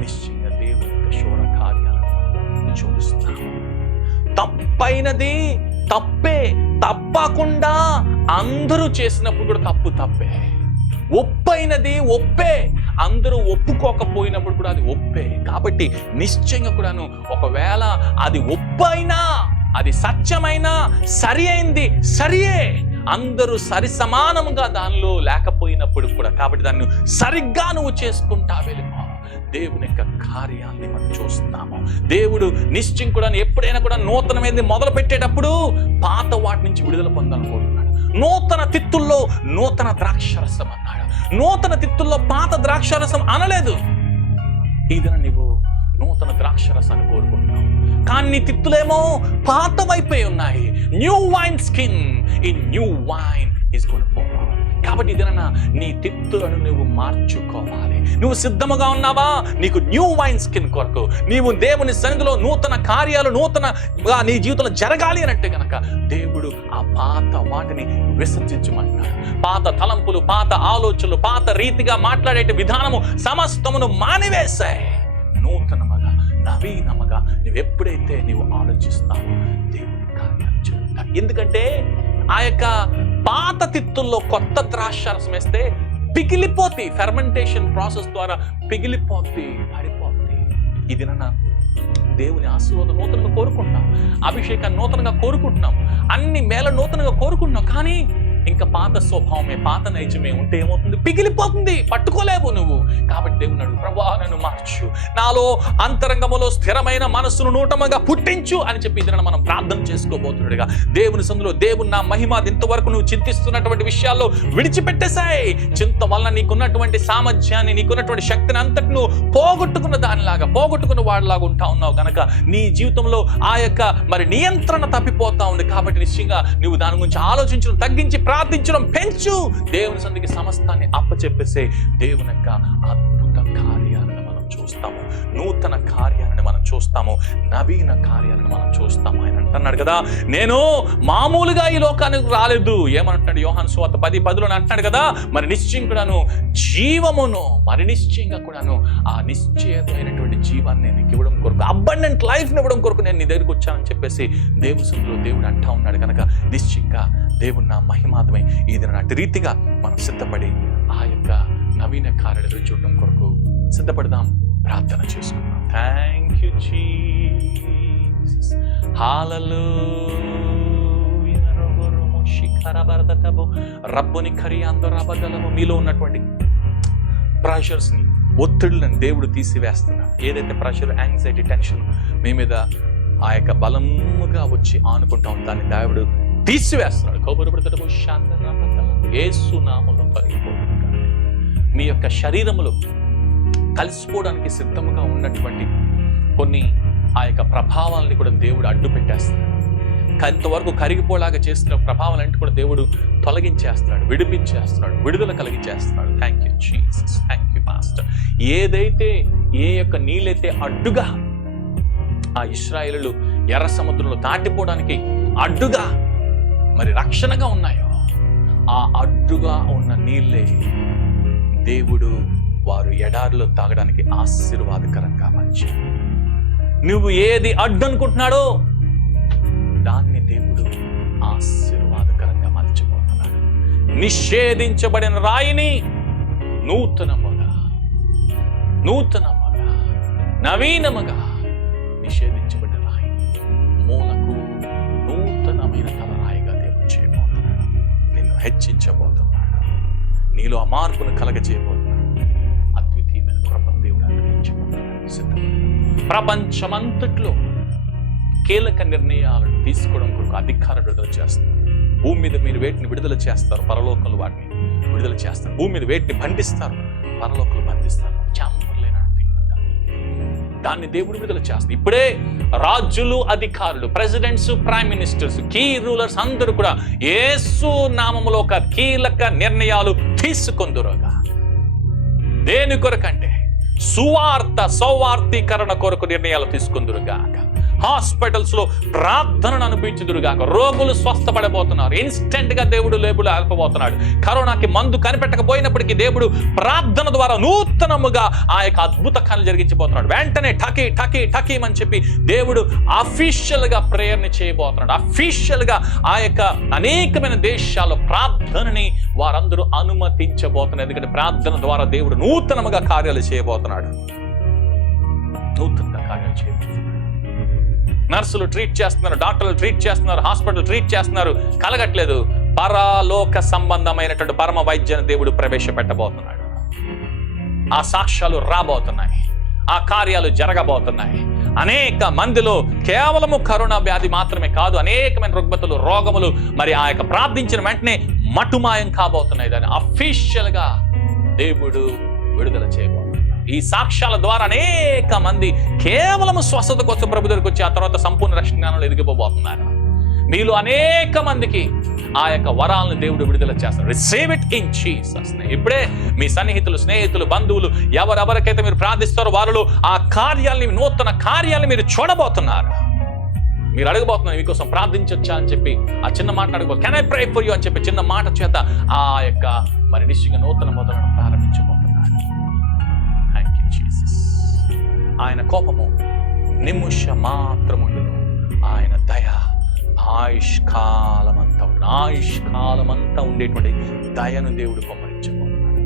నిశ్చయంగా దేవుని యొక్క శూర కార్యాలను చూస్తాము. తప్పైనది తప్పే, తప్పకుండా అందరూ చేసినప్పుడు కూడా తప్పే. ఒప్పైనది ఒప్పే, అందరూ ఒప్పుకోకపోయినప్పుడు కూడా అది ఒప్పే. కాబట్టి నిశ్చయంగా కూడాను ఒకవేళ అది ఒప్పైనా, అది సత్యమైనా, సరి అయింది సరియే, అందరూ సరి సమానంగా దానిలో లేకపోయినప్పుడు కూడా, కాబట్టి దాన్ని సరిగ్గా నువ్వు చేసుకుంటా వెళ్ళిపో. దేవుని యొక్క కార్యాన్ని మనం చూస్తున్నాము. దేవుడు నిశ్చయం కూడా ఎప్పుడైనా కూడా నూతనమైనది మొదలు పెట్టేటప్పుడు పాత వాటి నుంచి విడుదల పొందాలనుకుంటున్నాడు. నూతన తిత్తుల్లో నూతన ద్రాక్షరసం అన్నాడు. నూతన తిత్తుల్లో పాత ద్రాక్షరసం అనలేదు. ఇదన నీవు నూతన ద్రాక్షరసాన్ని కోరుకుంటున్నావు, కానీ నీ తిత్తులేమో పాతవైపోయి ఉన్నాయి. New wine skin in new wine is going to pour out. కాబట్టి ఇదేనా నీ తిత్తులను నువ్వు మార్చుకోవాలి. నువ్వు సిద్ధముగా ఉన్నావా నీకు న్యూ వైన్ స్కిన్ కొరకు? నీవు దేవుని సన్నిధిలో నూతన కార్యాలు నూతనగా నీ జీవితంలో జరగాలి అంటే గనక దేవుడు ఆ పాత వాటిని విసర్జించమంటాడు. పాత తలంపులు, పాత ఆలోచనలు, పాత రీతిగా మాట్లాడే విధానము సమస్తమును మానివేశాయి. నూతనముగా, నవీనముగా నువ్వెప్పుడైతే నీవు ఆలోచిస్తావో దేవుని కార్యాలు జరుగుతాయి. ఎందుకంటే ఆ యొక్క పాత తిత్తుల్లో కొత్త ద్రాక్షారసం వేస్తే పిగిలిపోతాయి. ఫెర్మెంటేషన్ ప్రాసెస్ ద్వారా పిగిలిపోతాయి, పడిపోతాయి. ఇది దేవుని ఆశీర్వాదం నూతనంగా కోరుకుంటున్నాం, అభిషేకాన్ని నూతనంగా కోరుకుంటున్నాం, అన్ని మేళ నూతనంగా కోరుకుంటున్నాం. కానీ ఇంకా పాత స్వభావమే, పాత నైజమే ఉంటే ఏమవుతుంది? పిగిలిపోతుంది, పట్టుకోలేవు నువ్వు. కాబట్టి దేవుని అడుగు, ప్రభువా నన్ను మార్చు, నాలో అంతరంగములో స్థిరమైన మనస్సును నూతనంగా పుట్టించు అని చెప్పి ఇది మనం ప్రార్థన చేసుకోబోతున్నాడుగా. దేవుని సందులో దేవుని నా మహిమ ఇంతవరకు నువ్వు చింతిస్తున్నటువంటి విషయాల్లో విడిచిపెట్టేశాయి. చింత వలన నీకున్నటువంటి సామర్థ్యాన్ని, నీకున్నటువంటి శక్తిని అంతటి నువ్వు పోగొట్టుకున్న దానిలాగా, పోగొట్టుకున్న వాడిలాగా ఉంటా ఉన్నావు కనుక నీ జీవితంలో ఆ యొక్క మరి నియంత్రణ తప్పిపోతా ఉంది. కాబట్టి నిశ్చయంగా నువ్వు దాని గురించి ఆలోచించడం తగ్గించి ప్రార్థించడం పెంచు. దేవుని సంధికి సమస్తాన్ని అప్పచెప్పేసే దేవుని యొక్క అద్భుత కార్యాలను మనం చూస్తాము, నూతన కార్యాలను మనం చూస్తాము, నవీన కార్యాలను మనం చూస్తాము. ఆయన అంటున్నాడు కదా, నేను మామూలుగా ఈ లోకానికి రాలేదు. ఏమంటున్నాడు యోహాను సువార్త 10:10 అంటున్నాడు కదా, మరి నిశ్చయం కూడాను జీవమును, మరి నిశ్చయంగా కూడాను ఆ నిశ్చయమైనటువంటి జీవాన్ని నీకు ఇవ్వడం కొరకు, అబండెంట్ లైఫ్ని ఇవ్వడం కొరకు నేను నీ దగ్గరికి వచ్చానని చెప్పేసి దేవుని సందులో దేవుడు అంటా ఉన్నాడు కనుక నిశ్చయంగా దేవుని నా మహిమాత్మే ఈ దిన అటు రీతిగా మనం సిద్ధపడి ఆ యొక్క నవీన కార్యాలు చూడడం కొరకు సిద్ధపడదాం, ప్రార్థన చేసుకుందాం. థ్యాంక్ యూ జీసస్, హల్లెలూయా. రబ్బుని ఖరియాందో రబదలము. మీలో ఉన్నటువంటి ప్రెషర్స్ ని, ఒత్తిడులను దేవుడు తీసివేస్తున్నాడు. ఏదైతే ప్రెషర్, యాంగ్జైటీ, టెన్షన్ మీ మీద ఆ యొక్క బలముగా వచ్చి ఆనుకుంటాం, దాన్ని దేవుడు తీసివేస్తున్నాడు. కౌబరుబడతకు యేసు నామములో తొలగిపోతుంది. మీ యొక్క శరీరములో కలిసిపోవడానికి సిద్ధముగా ఉన్నటువంటి కొన్ని ఆ యొక్క ప్రభావాలని కూడా దేవుడు అడ్డు పెట్టేస్తాడు. కొంతవరకు కరిగిపోలాగా చేసిన ప్రభావాలంటే కూడా దేవుడు తొలగించేస్తాడు, విడిపించేస్తాడు, విడుదల కలిగించేస్తాడు. Thank you Jesus, thank you master. ఏదైతే ఏ యొక్క నీళ్ళైతే అడ్డుగా ఆ ఇశ్రాయేలులు ఎర్ర సముద్రంలో దాటిపోవడానికి అడ్డుగా మరి రక్షణగా ఉన్నాయో, ఆ అడ్డుగా ఉన్న నీళ్ళే దేవుడు వారు ఎడారిలో తాగడానికి ఆశీర్వాదకరంగా మార్చాడు. నువ్వు ఏది అడ్డు అనుకుంటున్నాడో దాన్ని దేవుడు ఆశీర్వాదకరంగా మలచిపోతున్నాడు. నిషేధించబడిన రాయిని నూతనముగా నవీనముగా నిషేధించబడిన రాయి మూలకు నూతనమైన తలరాయిగా దేవుడు చేయబోతున్నాడు. నిన్ను హెచ్చించబోతున్నాడు, నీలో ఆ మార్పును కలగజేయబోతున్నాడు. అద్వితీయమైన కృపను దేవుడు అనుగ్రహించబోతున్నాడు. సిద్ధపడు. ప్రపంచమంతట్లో కీలక నిర్ణయాలను తీసుకోవడం కొరకు అధికారం విడుదల చేస్తారు. భూమి మీద మీరు వేటిని విడుదల చేస్తారు, పరలోకంలో వాటిని విడుదల చేస్తారు. భూమి మీద వేటిని బంధిస్తారు, పరలోకంలో బంధిస్తారు. దాన్ని దేవుడు విడుదల చేస్తారు. ఇప్పుడే రాజులు, అధికారులు, presidents, prime ministers, key rulers అందరూ కూడా యేసు నామములో ఒక కీలక నిర్ణయాలు తీసుకొందురుగా. దేని కొరకంటే సౌవార్తీకరణ కొరకు నిర్ణయాలు తీసుకుందురుగాక. హాస్పిటల్స్ లో ప్రార్థనను అనిపించుదురుగాక. రోగులు స్వస్థపడబోతున్నారు. ఇన్స్టెంట్ గా దేవుడు లేబులు ఆల్పబోతున్నాడు. కరోనాకి మందు కనిపెట్టకపోయినప్పటికీ దేవుడు ప్రార్థన ద్వారా నూతనముగా ఆ యొక్క అద్భుత కార్యాలు జరిగించబోతున్నాడు. వెంటనే టకీ అని చెప్పి దేవుడు అఫీషియల్ గా ప్రేయర్ని చేయబోతున్నాడు. అఫీషియల్ గా ఆ యొక్క అనేకమైన దేశాల్లో ప్రార్థనని వారందరూ అనుమతించబోతున్నారు. ఎందుకంటే ప్రార్థన ద్వారా దేవుడు నూతనముగా కార్యాలు చేయబోతున్నాడు. నూతనంగా కార్యాలు చేయబోతున్నాడు. నర్సులు ట్రీట్ చేస్తున్నారు, డాక్టర్లు ట్రీట్ చేస్తున్నారు, హాస్పిటల్ ట్రీట్ చేస్తున్నారు, కలగట్లేదు. పరలోక సంబంధమైనటువంటి పరమ వైద్యాన్ని దేవుడు ప్రవేశపెట్టబోతున్నాడు. ఆ సాక్ష్యాలు రాబోతున్నాయి, ఆ కార్యాలు జరగబోతున్నాయి. అనేక మందిలో కేవలము కరోనా వ్యాధి మాత్రమే కాదు, అనేకమైన రుగ్మతలు, రోగములు మరి ఆ యొక్క ప్రార్థించిన వెంటనే మటుమాయం కాబోతున్నాయి. దాన్ని అఫీషియల్ గా దేవుడు విడుదల చేయబోతున్నాడు. ఈ సాక్ష్యాల ద్వారా అనేక మంది కేవలం స్వస్థత కోసం ప్రభు దగ్గరికి వచ్చి ఆ తర్వాత సంపూర్ణ రక్షణ జ్ఞానంలో ఎదిగిపోబోతున్నారు. మీలో అనేక మందికి ఆ యొక్క వరాలను దేవుడు విడుదల చేస్తాడు. Receive it in Jesus name. ఇప్పుడే మీ సన్నిహితులు, స్నేహితులు, బంధువులు ఎవరెవరికైతే మీరు ప్రార్థిస్తారో వారిలో ఆ కార్యాలని, నూతన కార్యాలను మీరు చూడబోతున్నారు. మీరు అడగబోతున్నారు, మీకోసం ప్రార్థించొచ్చా అని చెప్పి ఆ చిన్న మాట అడగబో, can I pray for you అని చెప్పి చిన్న మాట చేత ఆ యొక్క మరి నిశ్చయంగా నూతన మొదలను ప్రారంభించబోతున్నారు. Thank you Jesus. ఆయన కోపము నిమిష మాత్రముండును, ఆయన దయ ఆయుష్కాలమంతా ఉండేటువంటి దయను దేవుడు కుమ్మరించబోతున్నాడు.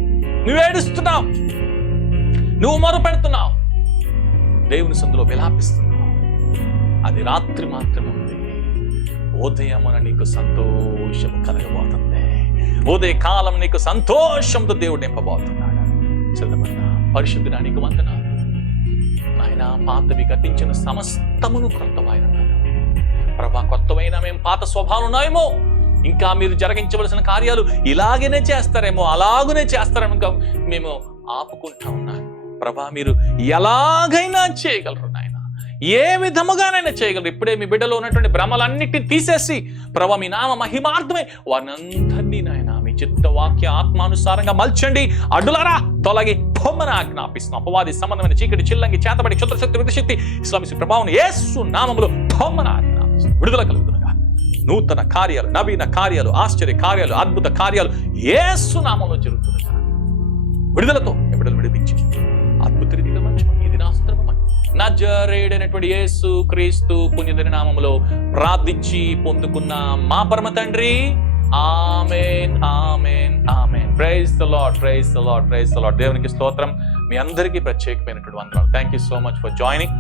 నువ్వు ఏడుస్తున్నావు, నువ్వు మొరపెడుతున్నావు, దేవుని సందులో విలాపిస్తున్నావు, అది రాత్రి మాత్రమే ఉంది. ఉదయమున నీకు సంతోషము కలగబోతుంది. ఉదయ కాలం నీకు సంతోషంతో దేవుడు నింపబోతున్నాడు. చదవన్నా పరిశుద్ధుడా నీకు వందనాలు ఆయన. పాతవి గతించిన సమస్తమును క్రొత్తమైనన్నారు ప్రభా. కొత్తవైన మేము పాత స్వభావం ఉన్నాయేమో, ఇంకా మీరు జరిగించవలసిన కార్యాలు ఇలాగనే చేస్తారేమో, అలాగనే చేస్తారేమో, ఇంకా మేము ఆపుకుంటా ఉన్నాము ప్రభా. మీరు ఎలాగైనా చేయగలరు నాయన, ఏ విధముగానైనా చేయగలరు. ఇప్పుడే మీ బిడ్డలో ఉన్నటువంటి భ్రమలన్నిటిని తీసేసి ప్రభా మీ నామ మహిమార్థమై వారినందరినీ నాయన మీ చిత్త వాక్య ఆత్మానుసారంగా మల్చండి. అడ్డులారా తొలగి పొమ్మని ఆజ్ఞాపిస్తున్నాం. అపవాది సంబంధమైన చీకటి చిల్లంగి చేతబడి క్షుద్రశక్తి విధశక్తి ఇస్లామిక్ ప్రభావం యేసు నామములో పొమ్మని ఆజ్ఞాపిస్తున్నాం. విడుదల కలుగుతుండగా నూతన కార్యాలు, నవీన కార్యాలు, ఆశ్చర్య కార్యాలు, అద్భుత కార్యాలు యేసు నామంలో జరుగుతుండగా విడుదలతో బిడ్డలు విడిపించి అద్భుత రీతిగా మంచిమని ఇది నా స్తోత్రమని నజరేయుడైనటువంటి యేసు క్రీస్తు పుణ్యమైన నామములో ప్రార్థించి పొందుకున్న మా పరమ తండ్రి. ఆమేన్, ఆమేన్, ఆమేన్. Praise the Lord, praise the Lord, praise the Lord. దేవునికి స్తోత్రం. మీ అందరికీ ప్రత్యేకమైనటువంటి వందనాలు. Thank you so much for joining.